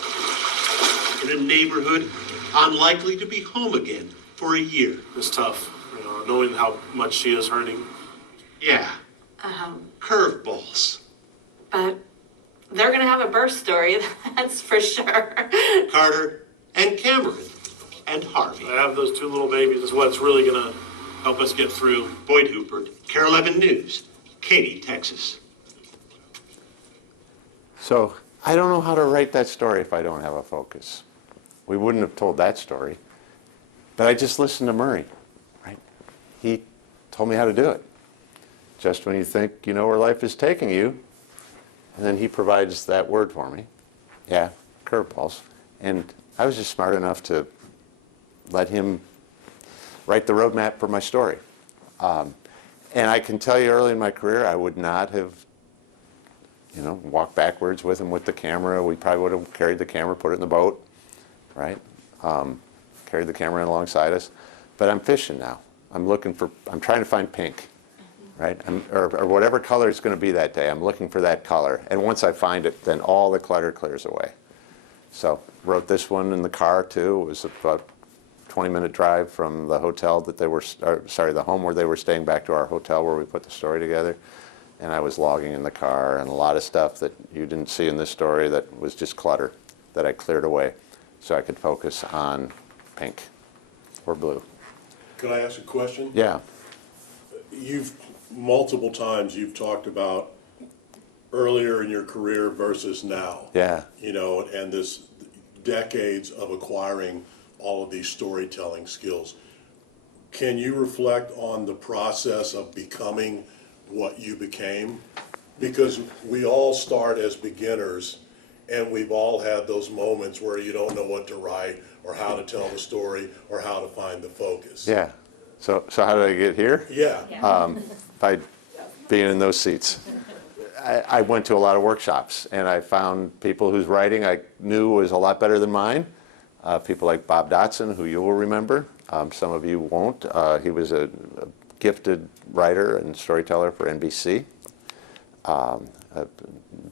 in a neighborhood unlikely to be home again for a year. It's tough, knowing how much she is hurting. Yeah, curveballs. But they're going to have a birth story, that's for sure. Carter and Cameron and Harvey. I have those 2 little babies. Is what's really going to help us get through. Boyd Huppert, KARE 11 News, Katy, Texas. So I don't know how to write that story if I don't have a focus. We wouldn't have told that story. But I just listened to Murray, right? He told me how to do it. Just when you think you know where life is taking you, and then he provides that word for me. Yeah, curveballs. And I was just smart enough to let him write the roadmap for my story. And I can tell you early in my career, I would not have walked backwards with him with the camera. We probably would have carried the camera, put it in the boat, right? Carried the camera in alongside us. But I'm fishing now. I'm trying to find pink, right? Or whatever color it's going to be that day. I'm looking for that color. And once I find it, then all the clutter clears away. So wrote this one in the car too. It was about a 20-minute drive from the hotel that they were, the home where they were staying back to our hotel where we put the story together. And I was logging in the car and a lot of stuff that you didn't see in this story that was just clutter that I cleared away so I could focus on pink or blue. Could I ask a question? Yeah. Multiple times you've talked about earlier in your career versus now. Yeah. And this decades of acquiring all of these storytelling skills. Can you reflect on the process of becoming what you became? Because we all start as beginners and we've all had those moments where you don't know what to write or how to tell the story or how to find the focus. Yeah. So how did I get here? Yeah. By being in those seats. I went to a lot of workshops and I found people whose writing I knew was a lot better than mine. People like Bob Dotson, who you will remember. Some of you won't. He was a gifted writer and storyteller for NBC.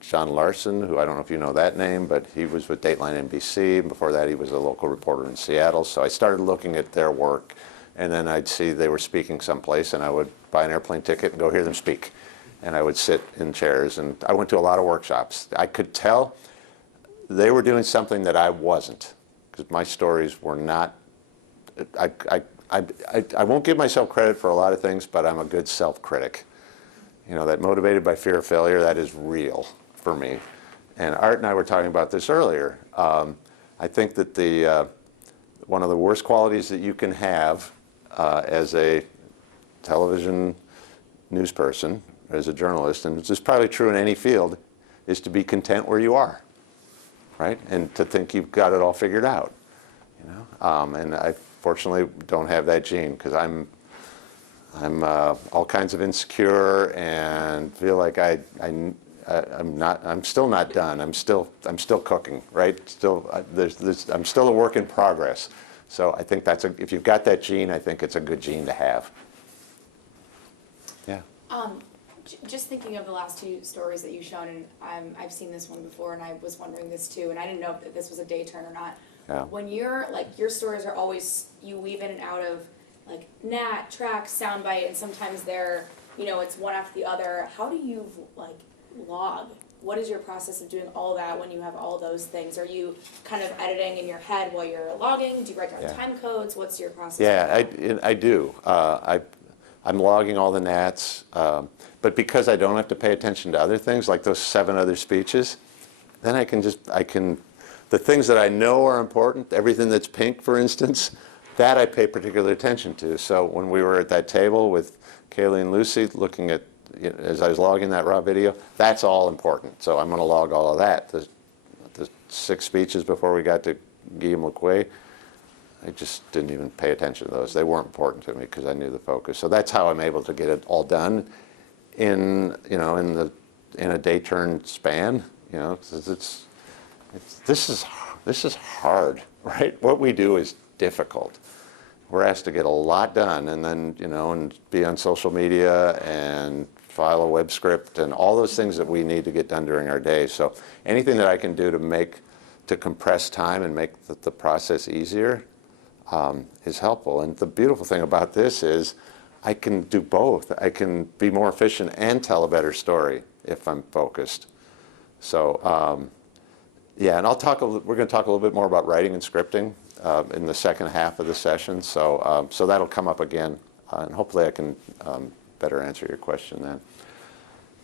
John Larson, who I don't know if you know that name, but he was with Dateline NBC. Before that, he was a local reporter in Seattle. So I started looking at their work, and then I'd see they were speaking someplace, and I would buy an airplane ticket and go hear them speak. And I would sit in chairs, and I went to a lot of workshops. I could tell they were doing something that I wasn't, because my stories were not. I won't give myself credit for a lot of things, but I'm a good self-critic. That motivated by fear of failure, that is real for me. And Art and I were talking about this earlier. I think that one of the worst qualities that you can have as a television news person, as a journalist, and it's probably true in any field, is to be content where you are, right? And to think you've got it all figured out, you know? And I fortunately don't have that gene, because I'm all kinds of insecure and feel like I'm still not done. I'm still cooking, right? I'm still a work in progress. So I think if you've got that gene, I think it's a good gene to have. Yeah. Just thinking of the last two stories that you've shown, and I've seen this one before, and I was wondering this too, and I didn't know if this was a day turn or not. Yeah. When you're like, your stories are always, you weave in and out of like nat, track, soundbite, and sometimes they're, you know, it's one after the other. How do you like log? What is your process of doing all that when you have all those things? Are you kind of editing in your head while you're logging? Do you write down time codes? What's your process? Yeah, I do. I'm logging all the nats, but because I don't have to pay attention to other things, like those 7 other speeches, then I can, the things that I know are important, everything that's pink, for instance, that I pay particular attention to. So when we were at that table with Kaylee and Lucy looking at, as I was logging that raw video, that's all important. So I'm going to log all of that. The 6 speeches before we got to Guillaume Lequay, I just didn't even pay attention to those. They weren't important to me because I knew the focus. So that's how I'm able to get it all done in a day turn span. You know, this is hard, right? What we do is difficult. We're asked to get a lot done, and then and be on social media and file a web script and all those things that we need to get done during our day. So anything that I can do to compress time and make the process easier is helpful. And the beautiful thing about this is I can do both. I can be more efficient and tell a better story if I'm focused. So yeah, and we're going to talk a little bit more about writing and scripting in the second half of the session. So so that'll come up again, and hopefully I can better answer your question then.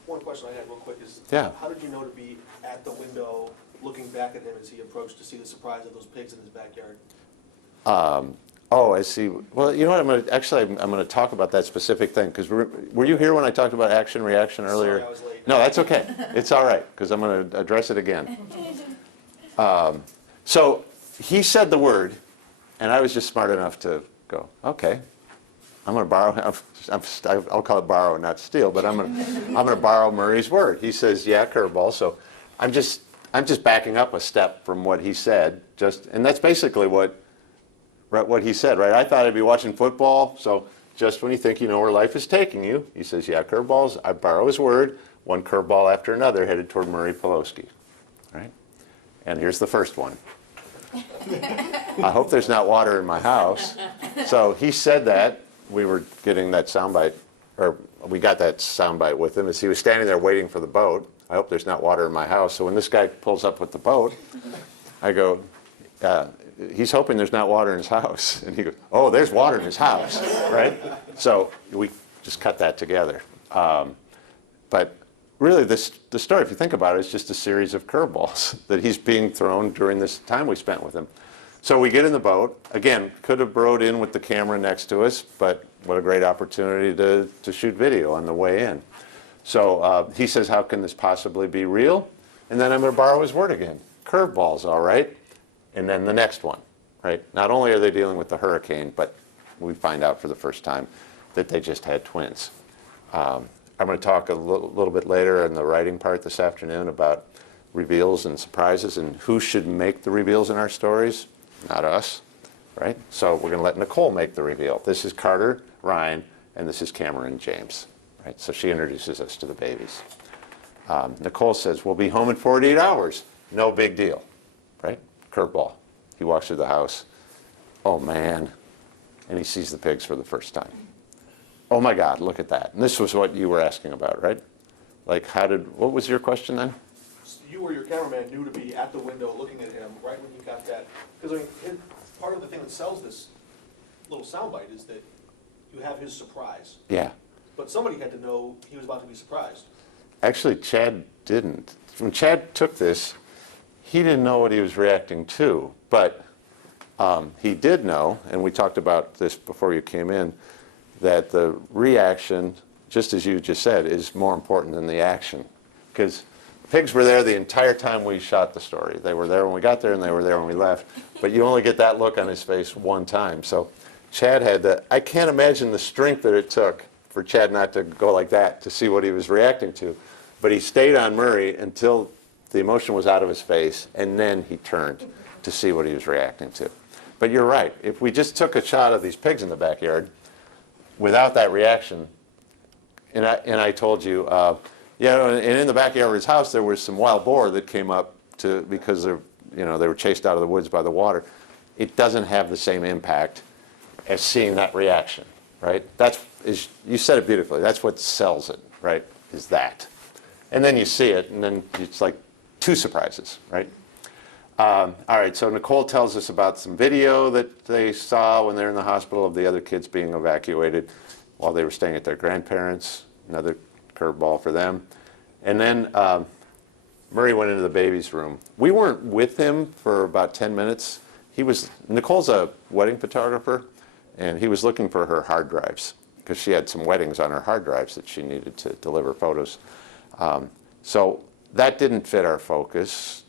One question I had real quick is, Yeah. how did you know to be at the window looking back at him as he approached to see the surprise of those pigs in his backyard? Oh, I see. Well, you know what? I'm going to talk about that specific thing, because were you here when I talked about action reaction earlier? Sorry, I was late. No, that's okay. It's all right, because I'm going to address it again. So he said the word, and I was just smart enough to go, okay, I'm going to borrow. I'll call it borrow, not steal, but I'm going to borrow Murray's word. He says, yeah, curveball. So I'm just backing up a step from what he said, and that's basically what he said, right? I thought I'd be watching football, so just when you think you know where life is taking you, he says, yeah, curveballs. I borrow his word, one curveball after another headed toward Murray Pawlowski, right? And here's the first one. I hope there's not water in my house. So he said that. We were getting that soundbite, or we got that soundbite with him as he was standing there waiting for the boat. I hope there's not water in my house. So when this guy pulls up with the boat, I go, he's hoping there's not water in his house. And he goes, oh, there's water in his house, right? So we just cut that together. But really, the story, if you think about it, is just a series of curveballs that he's being thrown during this time we spent with him. So we get in the boat. Again, could have rowed in with the camera next to us, but what a great opportunity to shoot video on the way in. So he says, how can this possibly be real? And then I'm going to borrow his word again. Curveballs, all right. And then the next one, right? Not only are they dealing with the hurricane, but we find out for the first time that they just had twins. I'm going to talk a little bit later in the writing part this afternoon about reveals and surprises and who should make the reveals in our stories. Not us, right? So we're going to let Nicole make the reveal. This is Carter, Ryan, and this is Cameron James, right? So she introduces us to the babies. Nicole says, we'll be home in 48 hours. No big deal, right? Curveball. He walks through the house. Oh, man. And he sees the pigs for the first time. Oh, my God, look at that. And this was what you were asking about, right? Like, what was your question then? You or your cameraman knew to be at the window looking at him right when you got that. Because, I mean, part of the thing that sells this little soundbite is that you have his surprise. Yeah. But somebody had to know he was about to be surprised. Actually, Chad didn't. When Chad took this, he didn't know what he was reacting to. But he did know, and we talked about this before you came in, that the reaction just as you just said, is more important than the action. Because pigs were there the entire time we shot the story. They were there when we got there, and they were there when we left. But you only get that look on his face one time. So Chad had that. I can't imagine the strength that it took for Chad not to go like that to see what he was reacting to. But he stayed on Murray until the emotion was out of his face, and then he turned to see what he was reacting to. But you're right. If we just took a shot of these pigs in the backyard without that reaction, and I told you, and in the backyard of his house there was some wild boar that came up because they were chased out of the woods by the water. It doesn't have the same impact as seeing that reaction, right? You said it beautifully. That's what sells it, right? Is that, and then you see it, and then it's like two surprises, right? All right, so Nicole tells us about some video that they saw when they were in the hospital of the other kids being evacuated while they were staying at their grandparents. Another curveball for them. And then Murray went into the baby's room. We weren't with him for about 10 minutes. Nicole's a wedding photographer, and he was looking for her hard drives because she had some weddings on her hard drives that she needed to deliver photos. So that didn't fit our focus.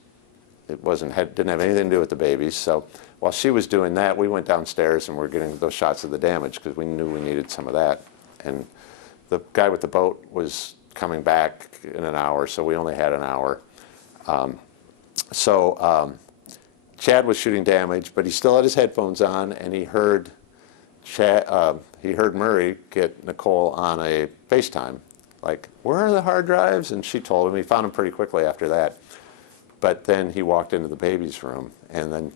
It didn't have anything to do with the babies. So while she was doing that, we went downstairs and we're getting those shots of the damage because we knew we needed some of that. And the guy with the boat was coming back in an hour, so we only had an hour. Chad was shooting damage, but he still had his headphones on, and he heard Murray get Nicole on a FaceTime, like, where are the hard drives? And she told him. He found them pretty quickly after that. But then he walked into the baby's room, and then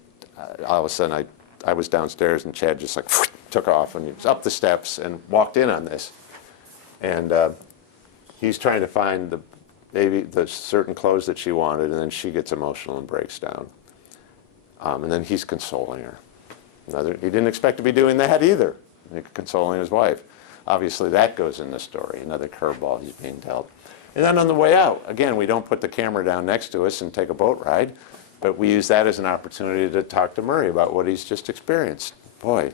all of a sudden I was downstairs, and Chad just like took off, and he was up the steps and walked in on this. And he's trying to find the certain clothes that she wanted, and then she gets emotional and breaks down. And then he's consoling her. He didn't expect to be doing that either, consoling his wife. Obviously, that goes in the story, another curveball he's being dealt. And then on the way out, again, we don't put the camera down next to us and take a boat ride, but we use that as an opportunity to talk to Murray about what he's just experienced. Boy,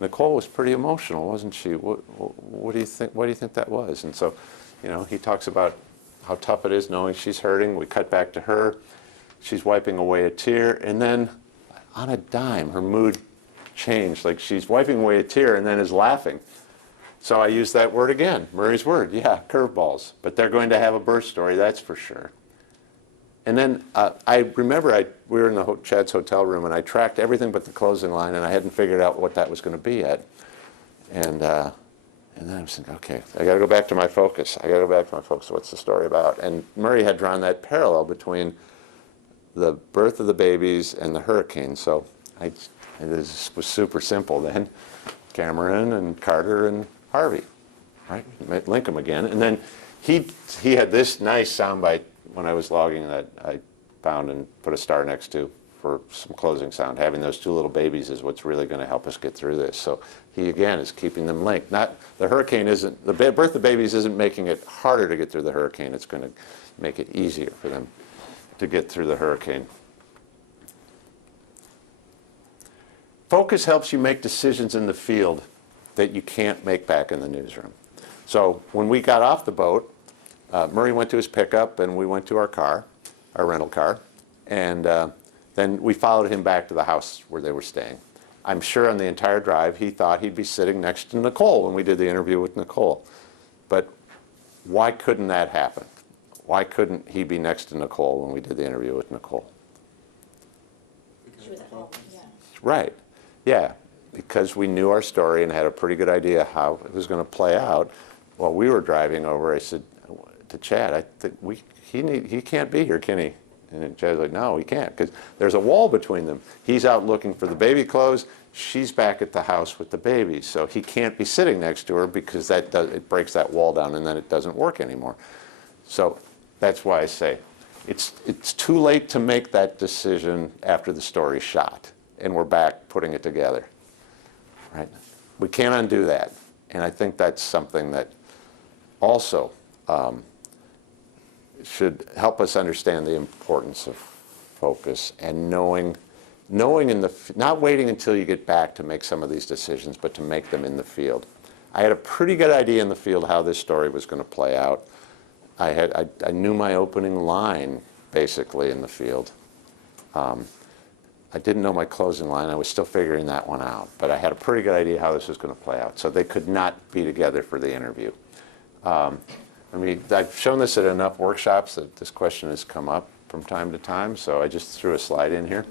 Nicole was pretty emotional, wasn't she? What do you think? What do you think that was? And so, he talks about how tough it is knowing she's hurting. We cut back to her. She's wiping away a tear, and then on a dime, her mood changed. Like she's wiping away a tear and then is laughing. So I use that word again, Murray's word. Yeah, curveballs. But they're going to have a birth story, that's for sure. And then I remember we were in Chad's hotel room, and I tracked everything but the closing line, and I hadn't figured out what that was going to be yet. And then I was thinking, okay, I got to go back to my focus. What's the story about? And Murray had drawn that parallel between the birth of the babies and the hurricane. So it was super simple then. Cameron and Carter and Harvey, right? Link them again. And then he had this nice soundbite when I was logging that I found and put a star next to for some closing sound. Having those two little babies is what's really going to help us get through this. So he, again, is keeping them linked. The birth of babies isn't making it harder to get through the hurricane. It's going to make it easier for them to get through the hurricane. Focus helps you make decisions in the field that you can't make back in the newsroom. So when we got off the boat, Murray went to his pickup, and we went to our rental car, and then we followed him back to the house where they were staying. I'm sure on the entire drive he thought he'd be sitting next to Nicole when we did the interview with Nicole. But why couldn't that happen? Why couldn't he be next to Nicole when we did the interview with Nicole? She was at home, yeah. Right. Yeah, because we knew our story and had a pretty good idea how it was going to play out. While we were driving over, I said to Chad, I think he can't be here, can he? And Chad's like, no, he can't, because there's a wall between them. He's out looking for the baby clothes. She's back at the house with the baby. So he can't be sitting next to her because it breaks that wall down, and then it doesn't work anymore. So that's why I say it's too late to make that decision after the story's shot, and we're back putting it together. Right? We can't undo that. And I think that's something that also should help us understand the importance of focus and knowing not waiting until you get back to make some of these decisions, but to make them in the field. I had a pretty good idea in the field how this story was going to play out. I knew my opening line basically in the field. I didn't know my closing line. I was still figuring that one out, but I had a pretty good idea how this was going to play out. So they could not be together for the interview. I've shown this at enough workshops that this question has come up from time to time, so I just threw a slide in here.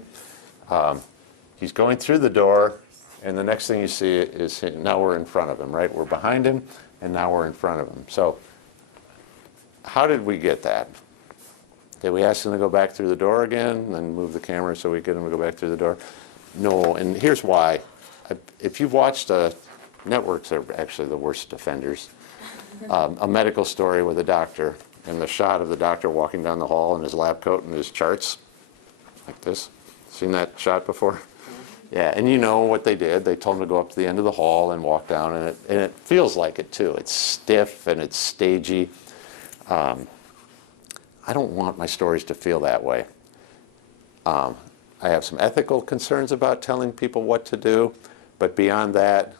He's going through the door, and the next thing you see is now we're in front of him, right? We're behind him, and now we're in front of him. So how did we get that? Did we ask him to go back through the door again and move the camera so we get him to go back through the door? No, and here's why. If you've watched networks are actually the worst offenders. A medical story with a doctor, and the shot of the doctor walking down the hall in his lab coat and his charts, like this. Seen that shot before? Yeah, and you know what they did. They told him to go up to the end of the hall and walk down, and it feels like it too. It's stiff and it's stagey. I don't want my stories to feel that way. I have some ethical concerns about telling people what to do, but beyond that,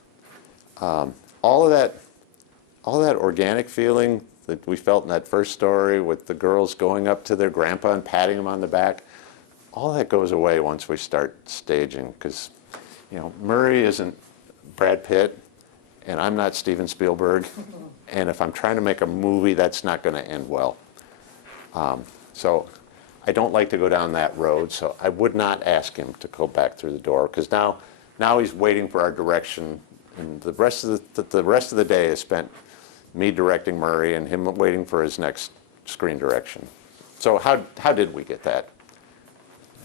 all of that organic feeling that we felt in that first story with the girls going up to their grandpa and patting him on the back, all that goes away once we start staging, because Murray isn't Brad Pitt, and I'm not Steven Spielberg, and if I'm trying to make a movie, that's not going to end well. So I don't like to go down that road, so I would not ask him to go back through the door, because now he's waiting for our direction, and the rest of the day is spent me directing Murray and him waiting for his next screen direction. So how did we get that?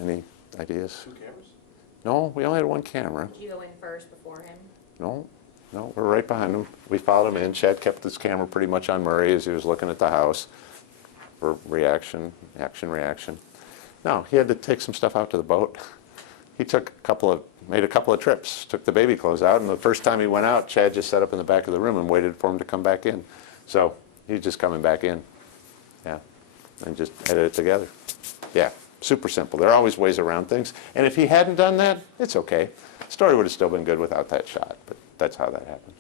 Any ideas? 2 cameras? No, we only had 1 camera. Did you go in first before him? No, we're right behind him. We followed him in. Chad kept his camera pretty much on Murray as he was looking at the house for reaction. No, he had to take some stuff out to the boat. He made a couple of trips, took the baby clothes out, and the first time he went out, Chad just sat up in the back of the room and waited for him to come back in. So he's just coming back in. Yeah, and just edit it together. Yeah, super simple. There are always ways around things. And if he hadn't done that, it's okay. The story would have still been good without that shot, but that's how that happened.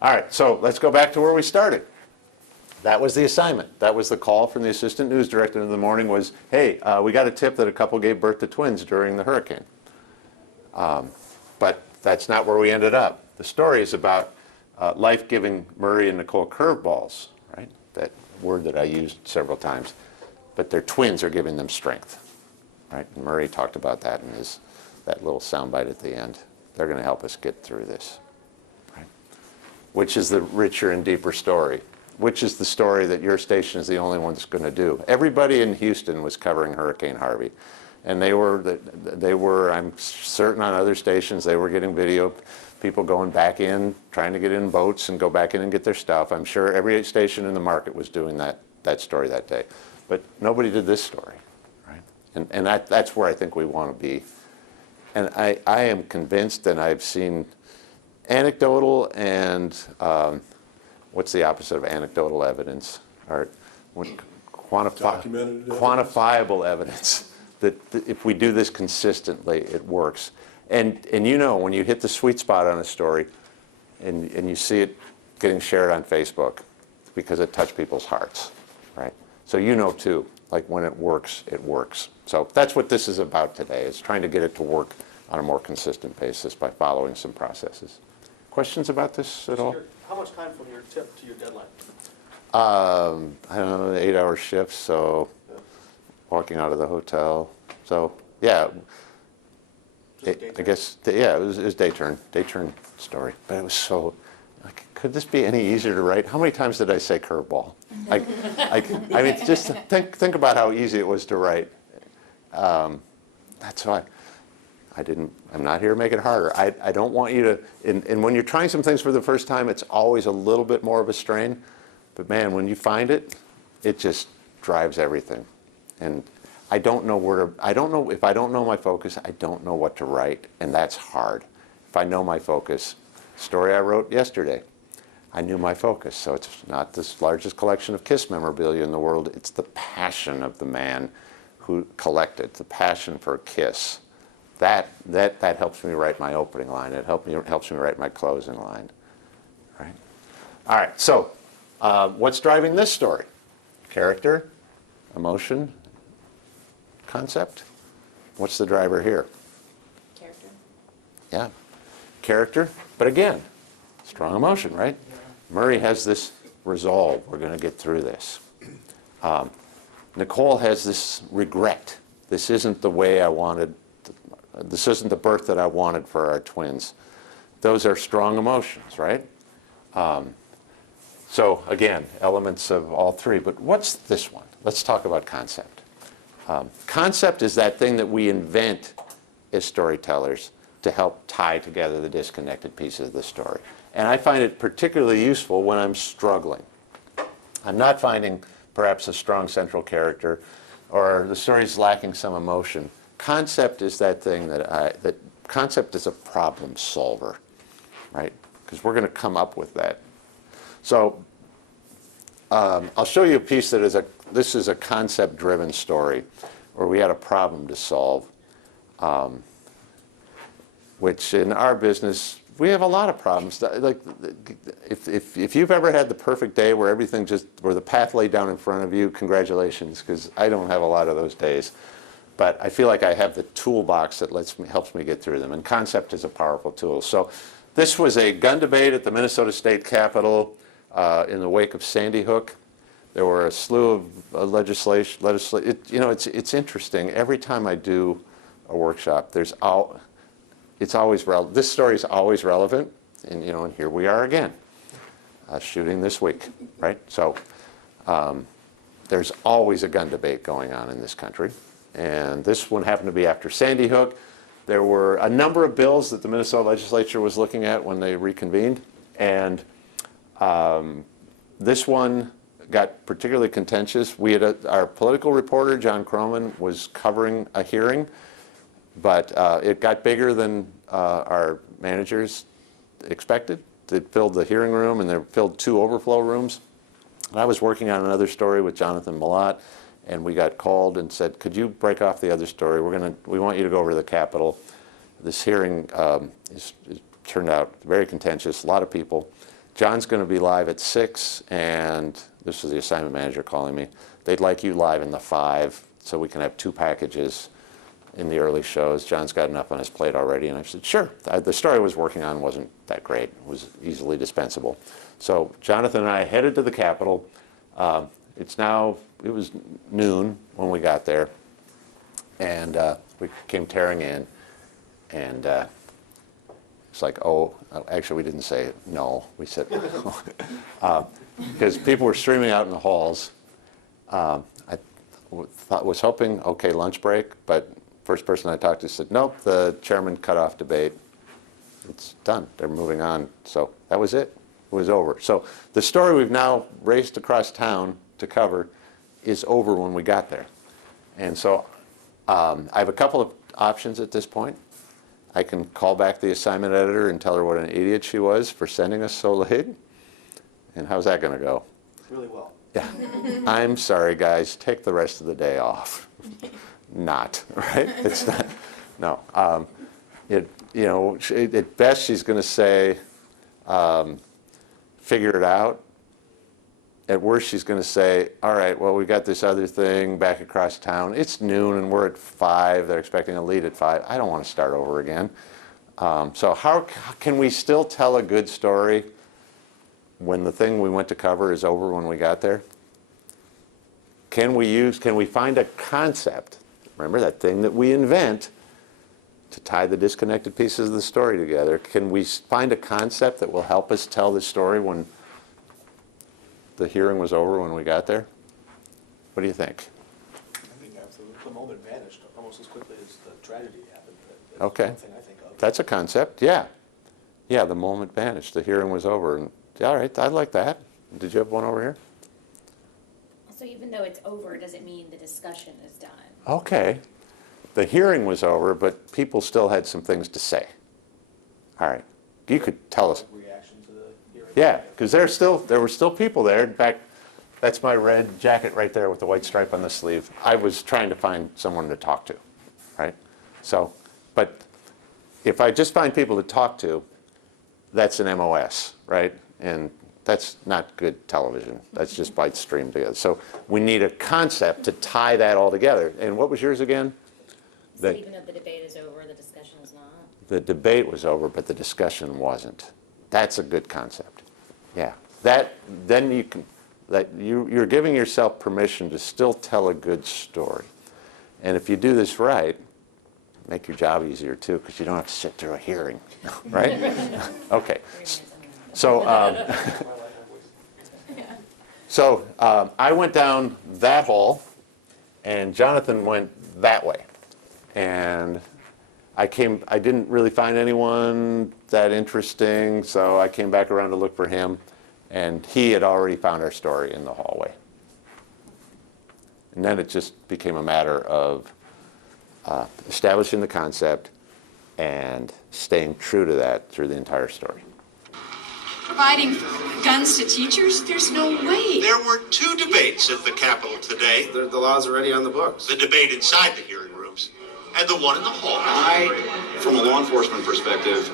All right, so let's go back to where we started. That was the assignment. That was the call from the assistant news director in the morning was, hey, we got a tip that a couple gave birth to twins during the hurricane. But that's not where we ended up. The story is about life giving Murray and Nicole curveballs, right? That word that I used several times. But their twins are giving them strength, right? And Murray talked about that in that little soundbite at the end. They're going to help us get through this, right? Which is the richer and deeper story. Which is the story that your station is the only one that's going to do. Everybody in Houston was covering Hurricane Harvey. And they were, I'm certain on other stations, they were getting video, people going back in, trying to get in boats and go back in and get their stuff. I'm sure every station in the market was doing that story that day. But nobody did this story, right? And that's where I think we want to be. And I am convinced, and I've seen anecdotal and what's the opposite of anecdotal evidence? Or Documented evidence? Quantifiable evidence that if we do this consistently, it works. And when you hit the sweet spot on a story and you see it getting shared on Facebook, it's because it touched people's hearts, right? So too, like when it works, it works. So that's what this is about today, is trying to get it to work on a more consistent basis by following some processes. Questions about this at all? How much time from your tip to your deadline? I don't know, 8-hour shifts, so walking out of the hotel. So, yeah, I guess, yeah, it was day turn story. But it was so, could this be any easier to write? How many times did I say curveball? I mean, just think about how easy it was to write. That's why I'm not here to make it harder. I don't want you to, and when you're trying some things for the first time, it's always a little bit more of a strain. But man, when you find it, it just drives everything. And I don't know if I don't know my focus, I don't know what to write, and that's hard. If I know my focus, story I wrote yesterday, I knew my focus. So it's not this largest collection of KISS memorabilia in the world, it's the passion of the man who collected, the passion for KISS. That helps me write my opening line. It helps me write my closing line, right? All right, so what's driving this story? Character, emotion, concept? What's the driver here? Character. Yeah, character, but again, strong emotion, right? Murray has this resolve, we're going to get through this. Nicole has this regret. This isn't the way I wanted, this isn't the birth that I wanted for our twins. Those are strong emotions, right? So again, elements of all three, but what's this one? Let's talk about concept. Concept is that thing that we invent as storytellers to help tie together the disconnected pieces of the story. And I find it particularly useful when I'm struggling. I'm not finding perhaps a strong central character, or the story's lacking some emotion. Concept is that thing that concept is a problem solver, right? Because we're going to come up with that. So I'll show you a piece that this is a concept-driven story where we had a problem to solve, which in our business, we have a lot of problems. Like, if you've ever had the perfect day where everything where the path laid down in front of you, congratulations, because I don't have a lot of those days. But I feel like I have the toolbox that helps me get through them, and concept is a powerful tool. So this was a gun debate at the Minnesota State Capitol in the wake of Sandy Hook. There were a slew of legislation. It's interesting. Every time I do a workshop, it's always relevant. This story is always relevant, and and here we are again, shooting this week, right? So there's always a gun debate going on in this country, and this one happened to be after Sandy Hook. There were a number of bills that the Minnesota legislature was looking at when they reconvened, and this one got particularly contentious. We had our political reporter, John Croman, was covering a hearing, but it got bigger than our managers expected. They filled the hearing room, and they filled 2 overflow rooms. And I was working on another story with Jonathan Malott, and we got called and said, could you break off the other story? We want you to go over to the Capitol. This hearing turned out very contentious, a lot of people. John's going to be live at 6, and this was the assignment manager calling me. They'd like you live in the 5, so we can have 2 packages in the early shows. John's got enough on his plate already, and I said, sure. The story I was working on wasn't that great. It was easily dispensable. So Jonathan and I headed to the Capitol. It was noon when we got there, and we came tearing in, and it's like, oh, actually we didn't say no, we said no. Because people were streaming out in the halls. I was hoping, okay, lunch break, but first person I talked to said, nope, the chairman cut off debate. It's done, they're moving on. So that was it, it was over. So the story we've now raced across town to cover is over when we got there. And so I have a couple of options at this point. I can call back the assignment editor and tell her what an idiot she was for sending us so late. And how's that going to go? Really well. Yeah. I'm sorry, guys. Take the rest of the day off. Not, right? It's not. No. At best, she's going to say, figure it out. At worst, she's going to say, all right, well, we got this other thing back across town. It's noon, and we're at 5. They're expecting a lead at 5. I don't want to start over again. So how can we still tell a good story when the thing we went to cover is over when we got there? Can we find a concept, remember that thing that we invent to tie the disconnected pieces of the story together? Can we find a concept that will help us tell the story when the hearing was over when we got there? What do you think? I think absolutely. The moment vanished almost as quickly as the tragedy happened. That's Okay. one thing I think of. That's a concept, yeah. Yeah, the moment vanished. The hearing was over. And, all right, I'd like that. Did you have one over here? So even though it's over, doesn't mean the discussion is done. Okay. The hearing was over, but people still had some things to say. All right. You could tell us. Reaction to the hearing. Yeah, because there were still people there. In fact, that's my red jacket right there with the white stripe on the sleeve. I was trying to find someone to talk to, right? So, but if I just find people to talk to, that's an MOS, right? And that's not good television. That's just bytes streamed together. So we need a concept to tie that all together. And what was yours again? So even though the debate is over, the discussion is not? The debate was over, but the discussion wasn't. That's a good concept. Yeah. Then you can, you're giving yourself permission to still tell a good story. And if you do this right, make your job easier too, because you don't have to sit through a hearing, right? Okay. So, I went down that hall, and Jonathan went that way. And I didn't really find anyone that interesting, so I came back around to look for him, and he had already found our story in the hallway. And then it just became a matter of establishing the concept and staying true to that through the entire story. Providing guns to teachers? There's no way. There were 2 debates at the Capitol today. The law's already on the books. The debate inside the hearing rooms and the one in the hall. I, from a law enforcement perspective,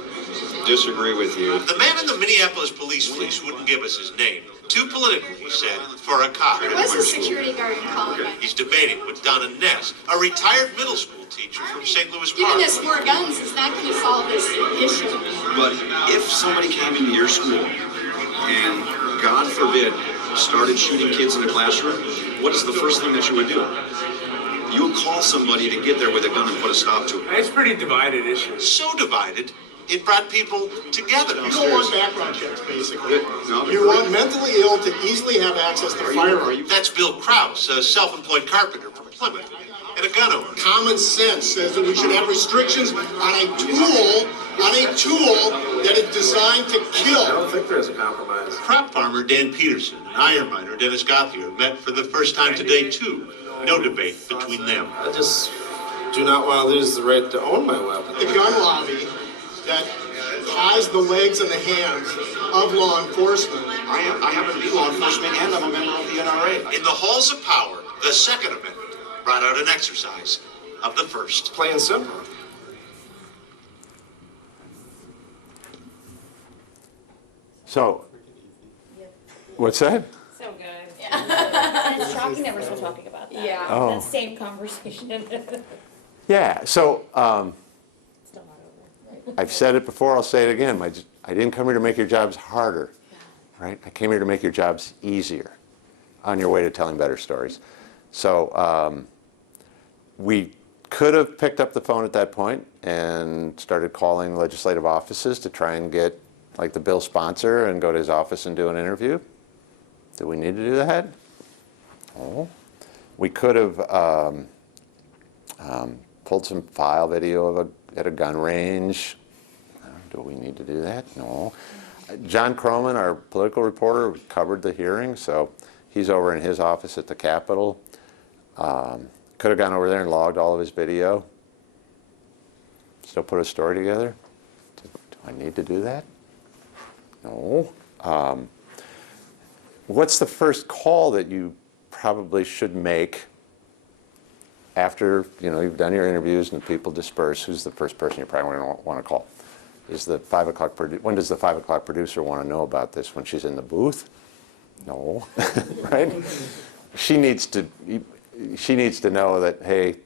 disagree with you. The man in the Minneapolis police fleece wouldn't give us his name. Too political, he said, for a cop. There was a security guard in Columbine. He's debating with Donna Ness, a retired middle school teacher from St. Louis Park. Giving us more guns is not going to solve this issue. But if somebody came into your school and, God forbid, started shooting kids in the classroom, what is the first thing that you would do? You would call somebody to get there with a gun and put a stop to it. It's a pretty divided issue. So divided, it brought people together. You don't want background checks, basically. No, You want mentally ill to easily have access to firearms. That's Bill Krause, a self-employed carpenter from Plymouth, and a gun owner. Common sense says that we should have restrictions on a tool that is designed to kill. I don't think there's a compromise. Crop farmer Dan Peterson and iron miner Dennis Gothier met for the first time today, too. No debate between them. I just do not want to lose the right to own my weapon. The gun lobby that ties the legs and the hands of law enforcement. I happen to be law enforcement and I'm a member of the NRA. In the halls of power, the Second Amendment brought out an exercise of the first. Plain and simple. So, what's that? So good. And it's shocking that we're still talking about that. Yeah. Oh. That same conversation. Yeah, so Still not over. I've said it before, I'll say it again. I didn't come here to make your jobs harder, right? I came here to make your jobs easier on your way to telling better stories. So we could have picked up the phone at that point and started calling legislative offices to try and get like the bill sponsor and go to his office and do an interview. Do we need to do that? Oh. We could have pulled some file video at a gun range. Do we need to do that? No. John Croman, our political reporter, covered the hearing, so he's over in his office at the Capitol. Could have gone over there and logged all of his video. Still put a story together. Do I need to do that? No. What's the first call that you probably should make after you've done your interviews and the people disperse? Who's the first person you probably want to call? Is the 5 o'clock when does the 5 o'clock producer want to know about this? When she's in the booth? No, right? She needs to know that, hey,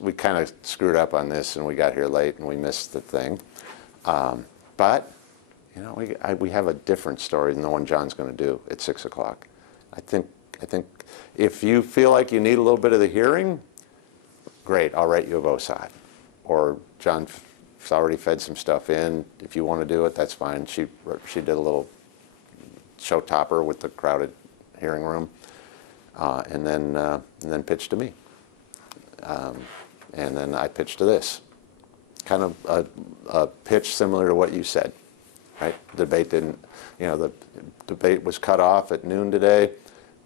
we kind of screwed up on this and we got here late and we missed the thing. But we have a different story than the one John's going to do at 6 o'clock. I think if you feel like you need a little bit of the hearing, great, I'll write you a VOSOD. Or John's already fed some stuff in. If you want to do it, that's fine. She did a little show topper with the crowded hearing room, and then pitched to me. And then I pitched to this. Kind of a pitch similar to what you said. Right? The debate the debate was cut off at noon today,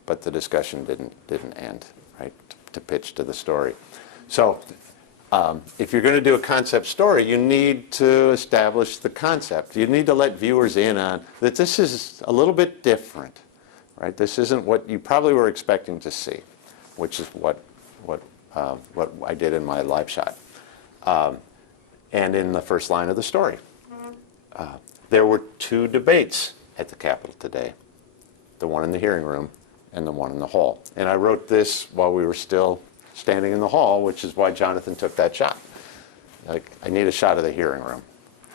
but the discussion didn't end, right? To pitch to the story. So if you're going to do a concept story, you need to establish the concept. You need to let viewers in on that this is a little bit different, right? This isn't what you probably were expecting to see, which is what I did in my live shot, and in the first line of the story. There were two debates at the Capitol today, the one in the hearing room and the one in the hall. And I wrote this while we were still standing in the hall, which is why Jonathan took that shot. Like, I need a shot of the hearing room.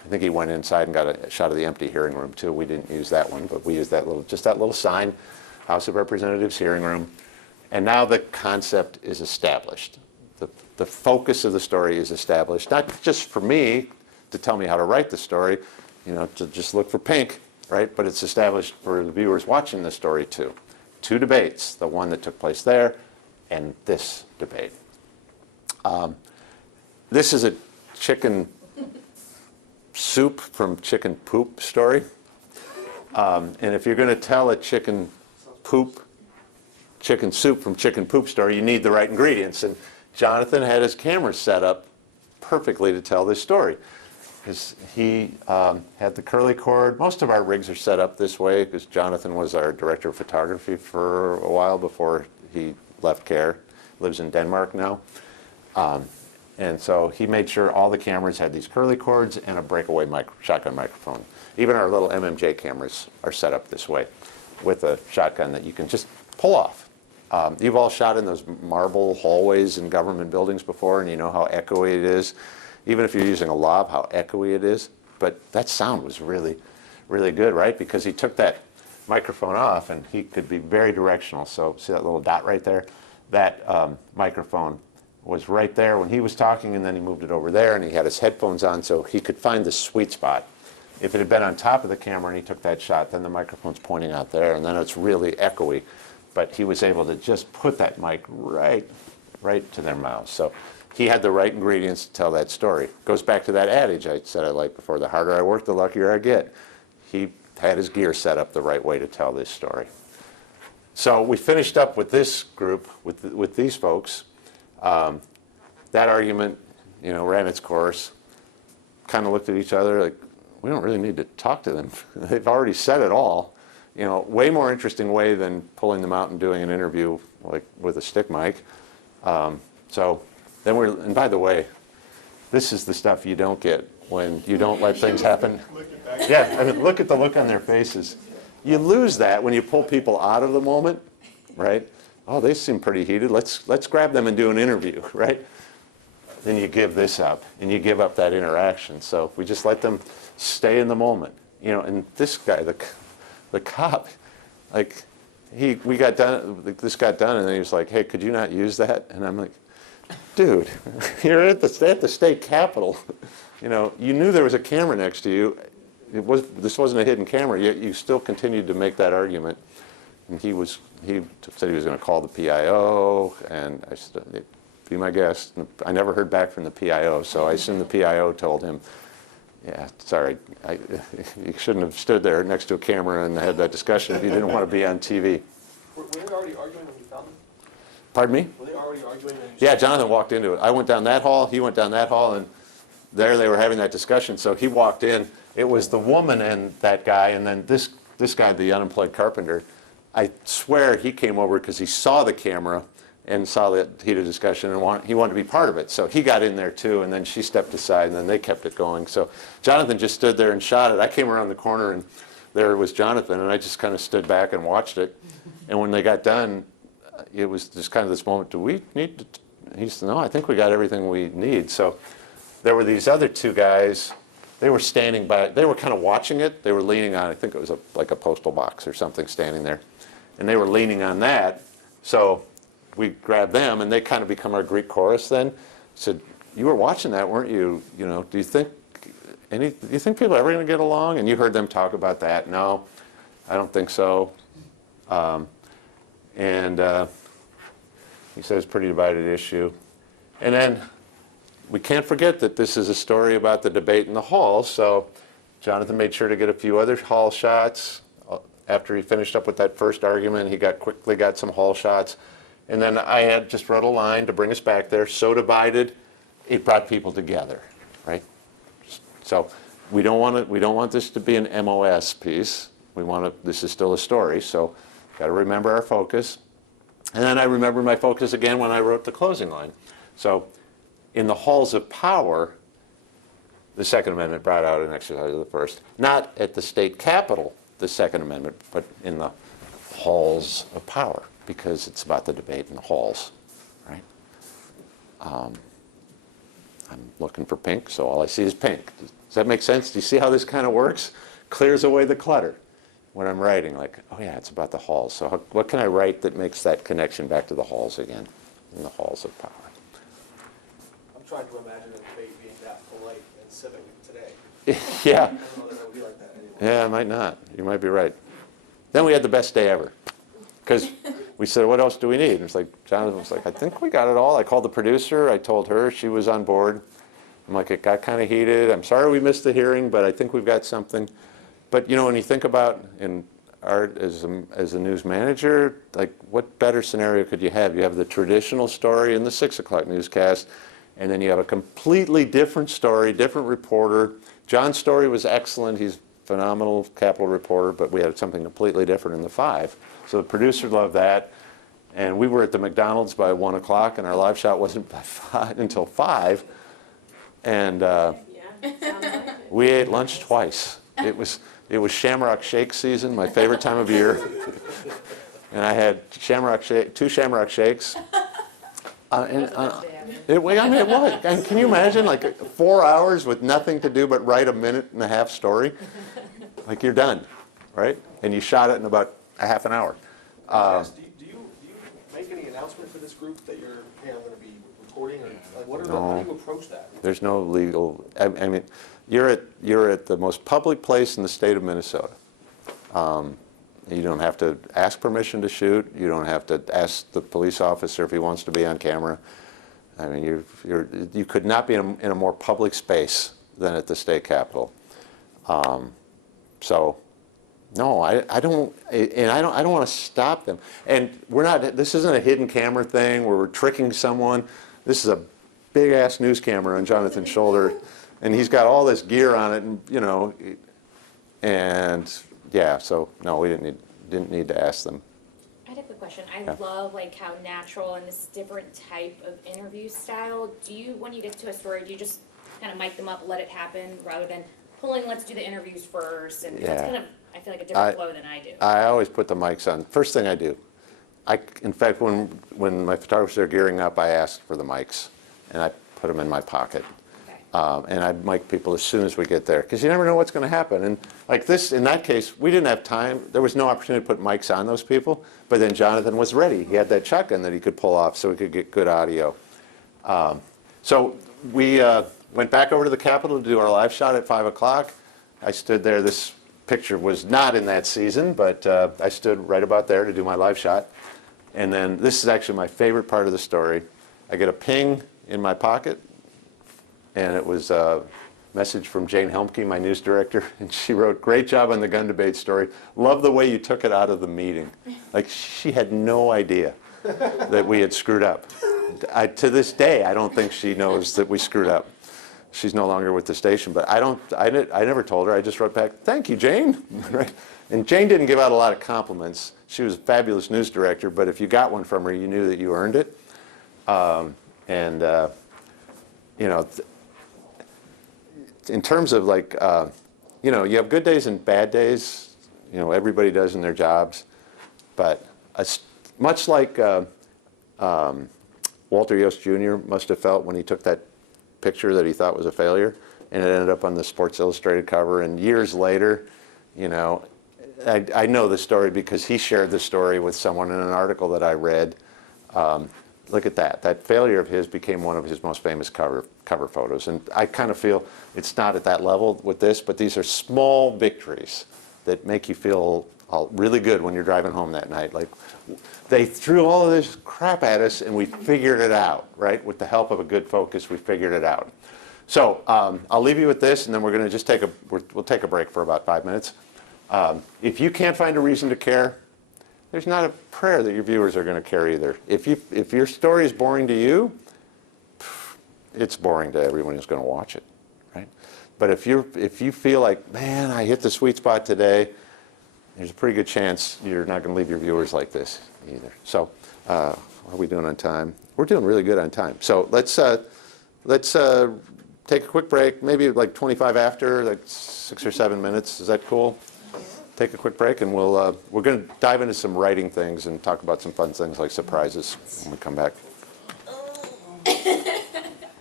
I think he went inside and got a shot of the empty hearing room too. We didn't use that one, but we used that little sign, House of Representatives hearing room. And now the concept is established. The focus of the story is established, not just for me to tell me how to write the story, to just look for pink, right? But it's established for the viewers watching the story too. Two debates, the one that took place there and this debate. This is a chicken soup from chicken poop story. And if you're going to tell a chicken soup from chicken poop story, you need the right ingredients. And Jonathan had his camera set up perfectly to tell this story. Because he had the curly cord. Most of our rigs are set up this way because Jonathan was our director of photography for a while before he left CARE. Lives in Denmark now. And so he made sure all the cameras had these curly cords and a breakaway shotgun microphone. Even our little MMJ cameras are set up this way with a shotgun that you can just pull off. You've all shot in those marble hallways in government buildings before, and you know how echoey it is. Even if you're using a lob, how echoey it is. But that sound was really, really good, right? Because he took that microphone off, and he could be very directional. So see that little dot right there? That microphone was right there when he was talking, and then he moved it over there, and he had his headphones on so he could find the sweet spot. If it had been on top of the camera and he took that shot, then the microphone's pointing out there, and then it's really echoey. But he was able to just put that mic right to their mouths. So he had the right ingredients to tell that story. Goes back to that adage I said I liked before, the harder I work, the luckier I get. He had his gear set up the right way to tell this story. So we finished up with this group, with these folks. That argument, ran its course. Kind of looked at each other like, we don't really need to talk to them. They've already said it all. Way more interesting way than pulling them out and doing an interview like with a stick mic. So then and by the way, this is the stuff you don't get when you don't let things happen. Yeah, I mean, look at the look on their faces. You lose that when you pull people out of the moment, right? Oh, they seem pretty heated. Let's grab them and do an interview, right? Then you give this up, and you give up that interaction. So if we just let them stay in the moment, and this guy, the cop, like, this got done, and then he was like, hey, could you not use that? And I'm like, dude, you're at the state capitol. You knew there was a camera next to you. This wasn't a hidden camera, yet you still continued to make that argument. And he said he was going to call the PIO, and I said, be my guest. And I never heard back from the PIO, so I assume the PIO told him, yeah, sorry, you shouldn't have stood there next to a camera and had that discussion if you didn't want to be on TV. Were they already arguing when you found them? Pardon me? Were they already arguing? Yeah, Jonathan walked into it. I went down that hall, he went down that hall, and there they were having that discussion. So he walked in. It was the woman and that guy, and then this guy, the unemployed carpenter. I swear he came over because he saw the camera and saw the heated discussion, and he wanted to be part of it. So he got in there too, and then she stepped aside, and then they kept it going. So Jonathan just stood there and shot it. I came around the corner, and there was Jonathan, and I just kind of stood back and watched it. And when they got done, it was just kind of this moment, do we need to? He said, no, I think we got everything we need. So there were these other two guys. They were standing by. They were kind of watching it. They were leaning on, I think it was like a postal box or something standing there. And they were leaning on that. So we grabbed them, and they kind of become our Greek chorus then. Said, you were watching that, weren't you? Do you think people are ever going to get along? And you heard them talk about that. No, I don't think so. He says pretty divided issue. And then we can't forget that this is a story about the debate in the hall. So Jonathan made sure to get a few other hall shots. After he finished up with that first argument, he quickly got some hall shots. And then I had just wrote a line to bring us back there. So divided, it brought people together, right? So we don't want this to be an MOS piece. This is still a story, so got to remember our focus. And then I remember my focus again when I wrote the closing line. So in the halls of power, the Second Amendment brought out an exercise of the first. Not at the state capitol, the Second Amendment, but in the halls of power, because it's about the debate in the halls, right? I'm looking for pink, so all I see is pink. Does that make sense? Do you see how this kind of works? Clears away the clutter when I'm writing, like, oh yeah, it's about the halls. So what can I write that makes that connection back to the halls again, in the halls of power? I'm trying to imagine a debate being that polite and civic today. Yeah. I don't know that it would be like that anymore. Yeah, it might not. You might be right. Then we had the best day ever. Because we said, what else do we need? And it's like, Jonathan was like, I think we got it all. I called the producer. I told her. She was on board. I'm like, it got kind of heated. I'm sorry we missed the hearing, but I think we've got something. But, you know, when you think about in art as a news manager, like, what better scenario could you have? You have the traditional story in the 6 o'clock newscast, and then you have a completely different story, different reporter. John's story was excellent. He's a phenomenal Capitol reporter, but we had something completely different in the 5. So the producer loved that, and we were at the McDonald's by 1 o'clock, and our live shot wasn't until 5, and we ate lunch twice. It was Shamrock Shake season, my favorite time of year, and I had two Shamrock Shakes. I mean, it was. And can you imagine, like 4 hours with nothing to do but write a 1.5-minute story? Like, you're done, right? And you shot it in about a half an hour. Do you make any announcement for this group that you're going to be recording, or like, how do you approach that? There's no legal. I mean, you're at the most public place in the state of Minnesota. You don't have to ask permission to shoot. You don't have to ask the police officer if he wants to be on camera. I mean, you could not be in a more public space than at the state capitol. So. No, I don't want to stop them. And we're not. This isn't a hidden camera thing where we're tricking someone. This is a big-ass news camera on Jonathan's shoulder, and he's got all this gear on it, and you know, and yeah. So no, we didn't need to ask them. I had a quick question. I love like how natural and this different type of interview style. Do you, when you get to a story, do you just kind of mic them up, let it happen, rather than pulling, let's do the interviews first, and that's kind of, I feel like, a different flow than I do. I always put the mics on. First thing I do. In fact, when my photographers are gearing up, I ask for the mics, and I put them in my pocket. Okay. And I mic people as soon as we get there, because you never know what's going to happen. And like this, in that case, we didn't have time. There was no opportunity to put mics on those people, but then Jonathan was ready. He had that shotgun that he could pull off so we could get good audio. So we went back over to the Capitol to do our live shot at 5 o'clock. I stood there. This picture was not in that season, but I stood right about there to do my live shot. And then this is actually my favorite part of the story. I get a ping in my pocket, and it was a message from Jane Helmke, my news director, and she wrote, "Great job on the gun debate story. Love the way you took it out of the meeting." Like, she had no idea that we had screwed up. To this day, I don't think she knows that we screwed up. She's no longer with the station, but I never told her. I just wrote back, "Thank you, Jane." Right? And Jane didn't give out a lot of compliments. She was a fabulous news director, but if you got one from her, you knew that you earned it. You know, in terms of like, you know, you have good days and bad days. You know, everybody does in their jobs. But much like Walter Yost Jr. must have felt when he took that picture that he thought was a failure, and it ended up on the Sports Illustrated cover. And years later, you know, I know the story because he shared the story with someone in an article that I read. Look at that. That failure of his became one of his most famous cover photos. And I kind of feel it's not at that level with this, but these are small victories that make you feel really good when you're driving home that night. Like, they threw all of this crap at us, and we figured it out, right? With the help of a good focus, we figured it out. So I'll leave you with this, and then we're going to just we'll take a break for about 5 minutes. If you can't find a reason to care, there's not a prayer that your viewers are going to care either. If your story is boring to you, it's boring to everyone who's going to watch it, right? But if you feel like, man, I hit the sweet spot today, there's a pretty good chance you're not going to leave your viewers like this either. So, how are we doing on time? We're doing really good on time. So let's take a quick break, maybe like 25 after, like 6 or 7 minutes. Is that cool? Take a quick break, and we're going to dive into some writing things and talk about some fun things like surprises when we come back.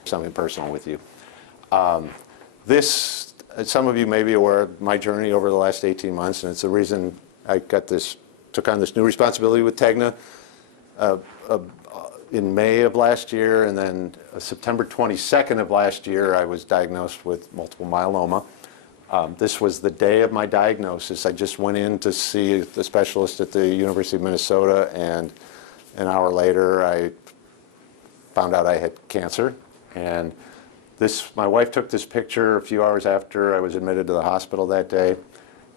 Something personal with you. This, some of you may be aware of my journey over the last 18 months, and it's the reason I took on this new responsibility with Tegna in May of last year, and then September 22nd of last year, I was diagnosed with multiple myeloma. This was the day of my diagnosis. I just went in to see the specialist at the University of Minnesota, and an hour later, I found out I had cancer. And my wife took this picture a few hours after I was admitted to the hospital that day,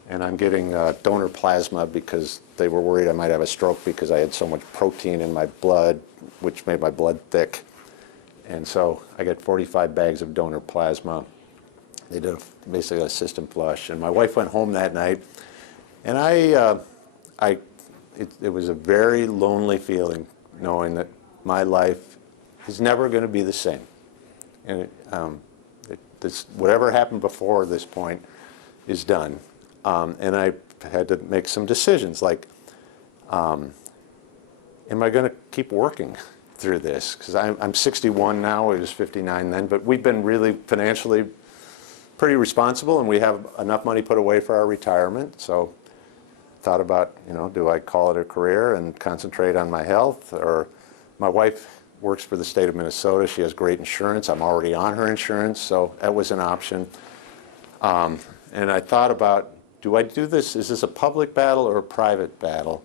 and I'm getting donor plasma because they were worried I might have a stroke because I had so much protein in my blood, which made my blood thick. And so I got 45 bags of donor plasma. They did basically a system flush, and my wife went home that night, and it was a very lonely feeling knowing that my life is never going to be the same. And whatever happened before this point is done. And I had to make some decisions like, am I going to keep working through this? Because I'm 61 now, I was 59 then, but we've been really financially pretty responsible, and we have enough money put away for our retirement. So thought about, do I call it a career and concentrate on my health? Or my wife works for the state of Minnesota. She has great insurance. I'm already on her insurance, so that was an option. And I thought about, do I do this? Is this a public battle or a private battle?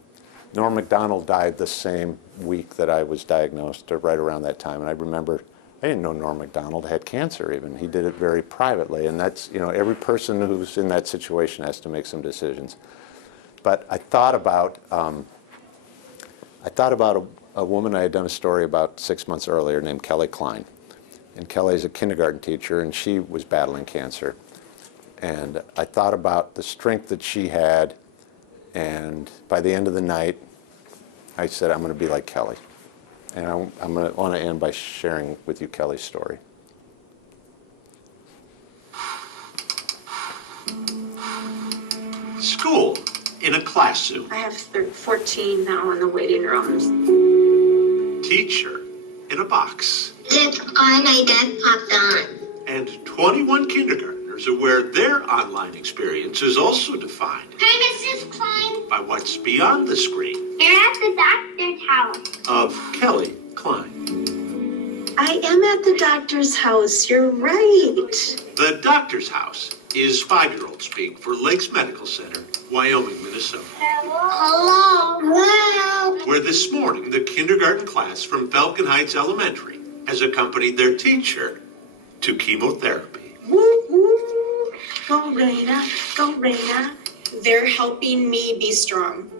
Norm Macdonald died the same week that I was diagnosed, or right around that time. And I remember, I didn't know Norm Macdonald had cancer even. He did it very privately. And that's, every person who's in that situation has to make some decisions. But I thought about a woman I had done a story about 6 months earlier named Kelly Klein. And Kelly's a kindergarten teacher, and she was battling cancer. And I thought about the strength that she had, and by the end of the night, I said, I'm going to be like Kelly. And I want to end by sharing with you Kelly's story. School in a class suit. I have 14 now in the waiting rooms. Teacher in a box. It's on my dad popped on. And 21 kindergartners are where their online experience is also defined Hey, Mrs. Klein. by what's beyond the screen. You're at the doctor's house. Of Kelly Klein. I am at the doctor's house. You're right. The doctor's house is 5-year-old speak for Lakes Medical Center, Wyoming, Minnesota. Hello. Hello. Where this morning the kindergarten class from Falcon Heights Elementary has accompanied their teacher to chemotherapy. Woo, woo. Go, Raina. Go, Raina. They're helping me be strong.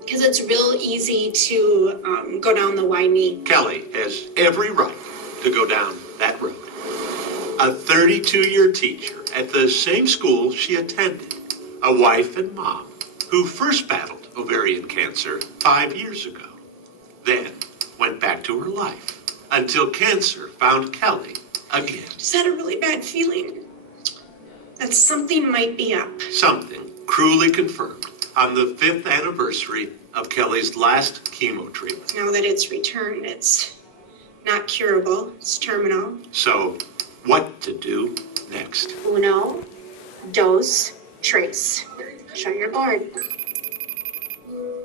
Because it's real easy to go down the why me. Kelly has every right to go down that road. A 32-year teacher at the same school she attended. A wife and mom who first battled ovarian cancer 5 years ago. Then went back to her life until cancer found Kelly again. Just had a really bad feeling that something might be up. Something cruelly confirmed on the 5th anniversary of Kelly's last chemo treatment. Now that it's returned, it's not curable. It's terminal. So, what to do next? Uno, dos, tres. Show your board.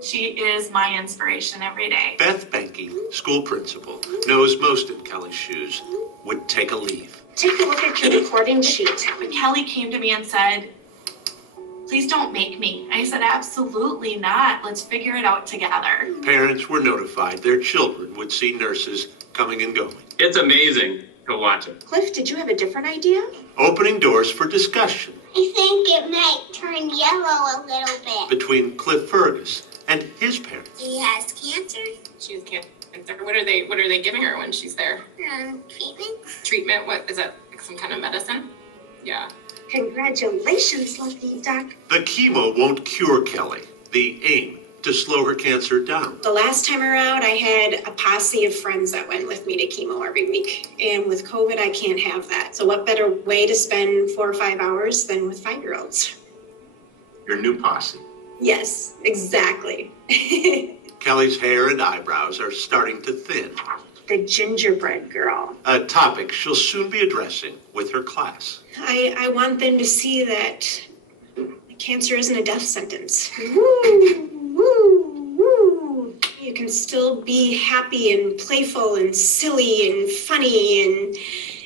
She is my inspiration every day. Beth Benke, school principal, knows most in Kelly's shoes, would take a leave. Take a look at your recording sheet. Kelly came to me and said, please don't make me. I said, absolutely not. Let's figure it out together. Parents were notified their children would see nurses coming and going. It's amazing to watch it. Cliff, did you have a different idea? Opening doors for discussion. I think it might turn yellow a little bit. Between Cliff Fergus and his parents. He has cancer. She has cancer. What are they giving her when she's there? Treatment. Treatment? What is that? Like some kind of medicine? Yeah. Congratulations, lucky duck. The chemo won't cure Kelly. The aim, to slow her cancer down. The last time around, I had a posse of friends that went with me to chemo every week. And with COVID, I can't have that. So what better way to spend 4 or 5 hours than with 5-year-olds? Your new posse. Yes, exactly. Kelly's hair and eyebrows are starting to thin. The gingerbread girl. A topic she'll soon be addressing with her class. I want them to see that cancer isn't a death sentence. Woo, woo, woo. You can still be happy and playful and silly and funny and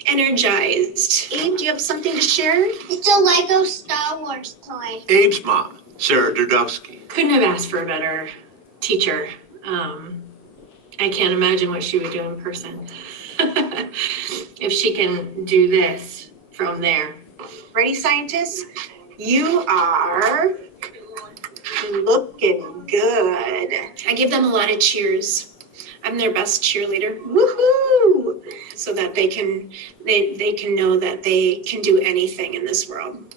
energized. Abe, do you have something to share? It's a Lego Star Wars toy. Abe's mom, Sarah Durdowski. Couldn't have asked for a better teacher. I can't imagine what she would do in person. If she can do this from there. Ready, scientists? You are looking good. I give them a lot of cheers. I'm their best cheerleader. Woohoo! So that they can know that they can do anything in this world.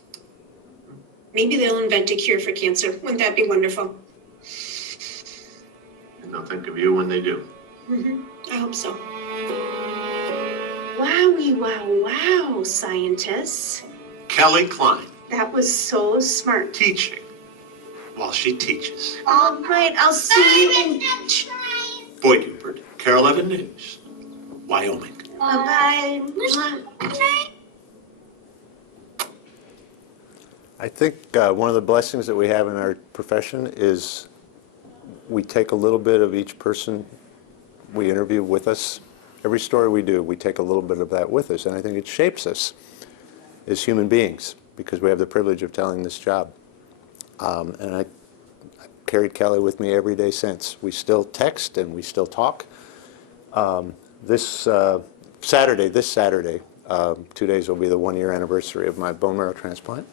Maybe they'll invent a cure for cancer. Wouldn't that be wonderful? And they'll think of you when they do. I hope so. Wowie, wow, wow, scientists. Kelly Klein, That was so smart. teaching while she teaches. All right, I'll see you in... Boyd Huppert, Carol 11 News, Wyoming. Bye-bye. I think one of the blessings that we have in our profession is we take a little bit of each person we interview with us. Every story we do, we take a little bit of that with us, and I think it shapes us as human beings because we have the privilege of telling this job. And I carried Kelly with me every day since. We still text and we still talk. This Saturday, 2 days will be the 1-year anniversary of my bone marrow transplant.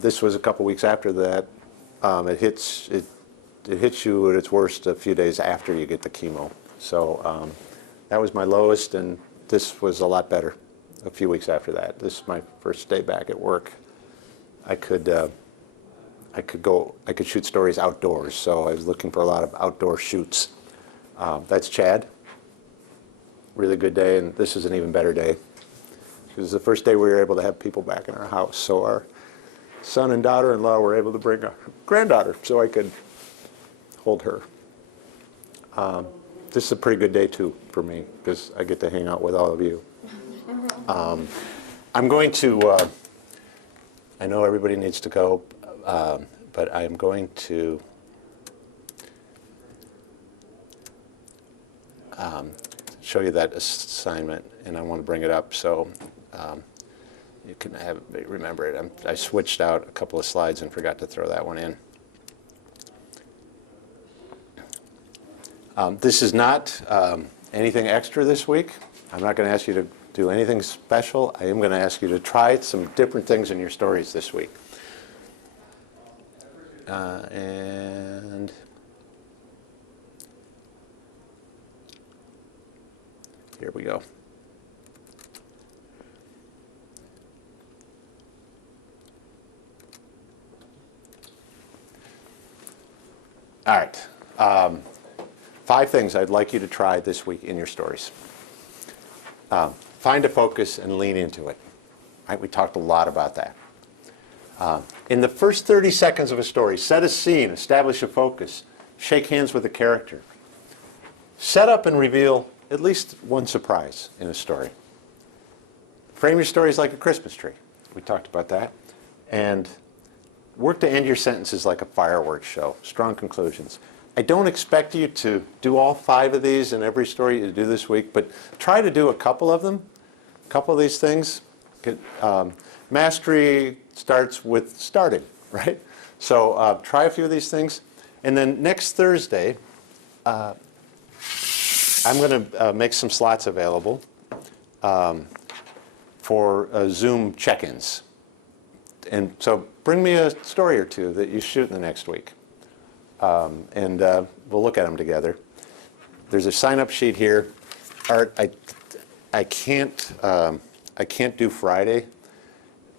This was a couple weeks after that. It hits you at its worst a few days after you get the chemo. So that was my lowest, and this was a lot better a few weeks after that. This is my first day back at work. I could shoot stories outdoors, so I was looking for a lot of outdoor shoots. That's Chad. Really good day, and this is an even better day. It was the first day we were able to have people back in our house, so our son and daughter-in-law were able to bring a granddaughter so I could hold her. This is a pretty good day too for me because I get to hang out with all of you. I'm going to, I know everybody needs to go, but I'm going to show you that assignment, and I want to bring it up so you can remember it. I switched out a couple of slides and forgot to throw that one in. This is not anything extra this week. I'm not going to ask you to do anything special. I am going to ask you to try some different things in your stories this week. And here we go. All right. 5 things I'd like you to try this week in your stories. Find a focus and lean into it. Right? We talked a lot about that. In the first 30 seconds of a story, set a scene, establish a focus, shake hands with a character. Set up and reveal at least one surprise in a story. Frame your stories like a Christmas tree. We talked about that. And work to end your sentences like a fireworks show. Strong conclusions. I don't expect you to do all 5 of these in every story you do this week, but try to do a couple of them, a couple of these things. Mastery starts with starting, right? So try a few of these things. And then next Thursday, I'm going to make some slots available for Zoom check-ins. And so bring me a story or 2 that you shoot in the next week. And we'll look at them together. There's a sign-up sheet here. Art, I can't do Friday,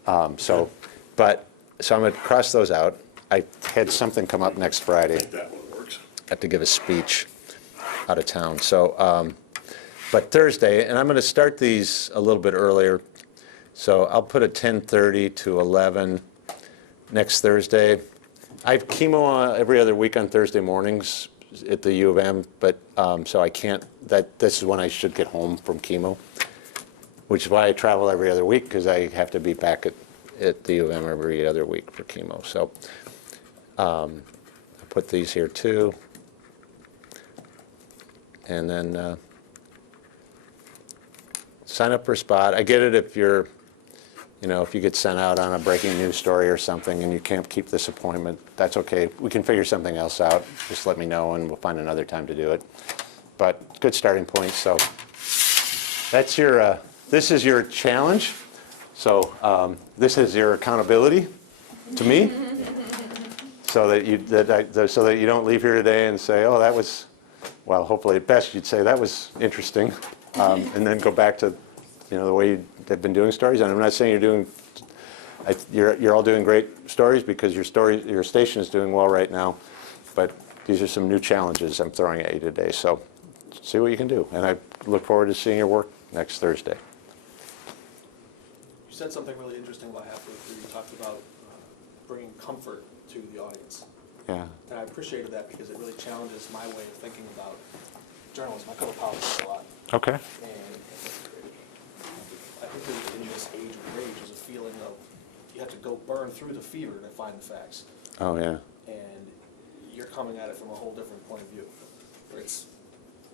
so I'm going to cross those out. I had something come up next Friday. I think that one works. Have to give a speech out of town. So, but Thursday, and I'm going to start these a little bit earlier. So I'll put a 10:30 to 11 next Thursday. I have chemo every other week on Thursday mornings at the U of M, but so I can't. This is when I should get home from chemo, which is why I travel every other week, because I have to be back at the U of M every other week for chemo. So I'll put these here too. And then sign up for a spot. I get it if you're, if you get sent out on a breaking news story or something and you can't keep this appointment, that's okay. We can figure something else out. Just let me know and we'll find another time to do it. But good starting point. So that's your, this is your challenge. So this is your accountability to me. So that you don't leave here today and say, oh, that was, well, hopefully at best you'd say that was interesting, and then go back to, the way you've been doing stories. And I'm not saying you're all doing great stories, because your station is doing well right now, but these are some new challenges I'm throwing at you today. So see what you can do, and I look forward to seeing your work next Thursday. You said something really interesting about halfway through. You talked about bringing comfort to the audience. Yeah. And I appreciated that because it really challenges my way of thinking about journalism. I cover politics a lot. Okay. And I think that in this age of rage is a feeling of you have to go burn through the fever to find the facts. Oh, yeah. And you're coming at it from a whole different point of view, where it's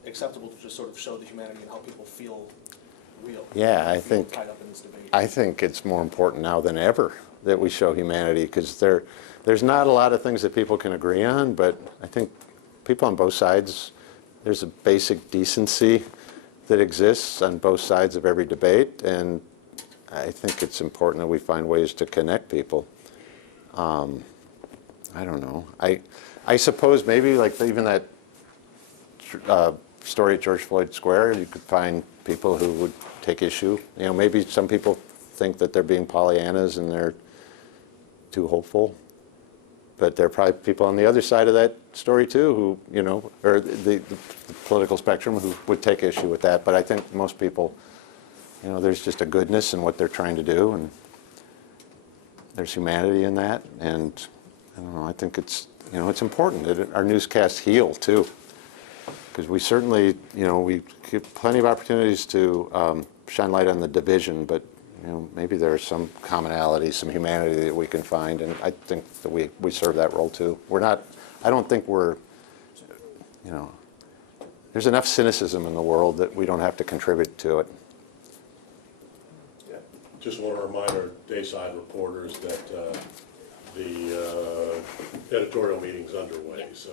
acceptable to just sort of show the humanity and how people feel real. Yeah, Tied up in this debate. I think it's more important now than ever that we show humanity, because there's not a lot of things that people can agree on, but I think people on both sides, there's a basic decency that exists on both sides of every debate, and I think it's important that we find ways to connect people. I don't know. I suppose maybe like even that story at George Floyd Square, you could find people who would take issue. Maybe some people think that they're being Pollyannas and they're too hopeful, but there are probably people on the other side of that story too who, or the political spectrum, who would take issue with that. But I think most people, there's just a goodness in what they're trying to do, and there's humanity in that. And I don't know, I think it's, it's important that our newscasts heal too, because we certainly, we get plenty of opportunities to shine light on the division, but maybe there's some commonality, some humanity that we can find, and I think that we serve that role too. I don't think we're, there's enough cynicism in the world that we don't have to contribute to it. Yeah. Just want to remind our Dayside reporters that the editorial meeting's underway, so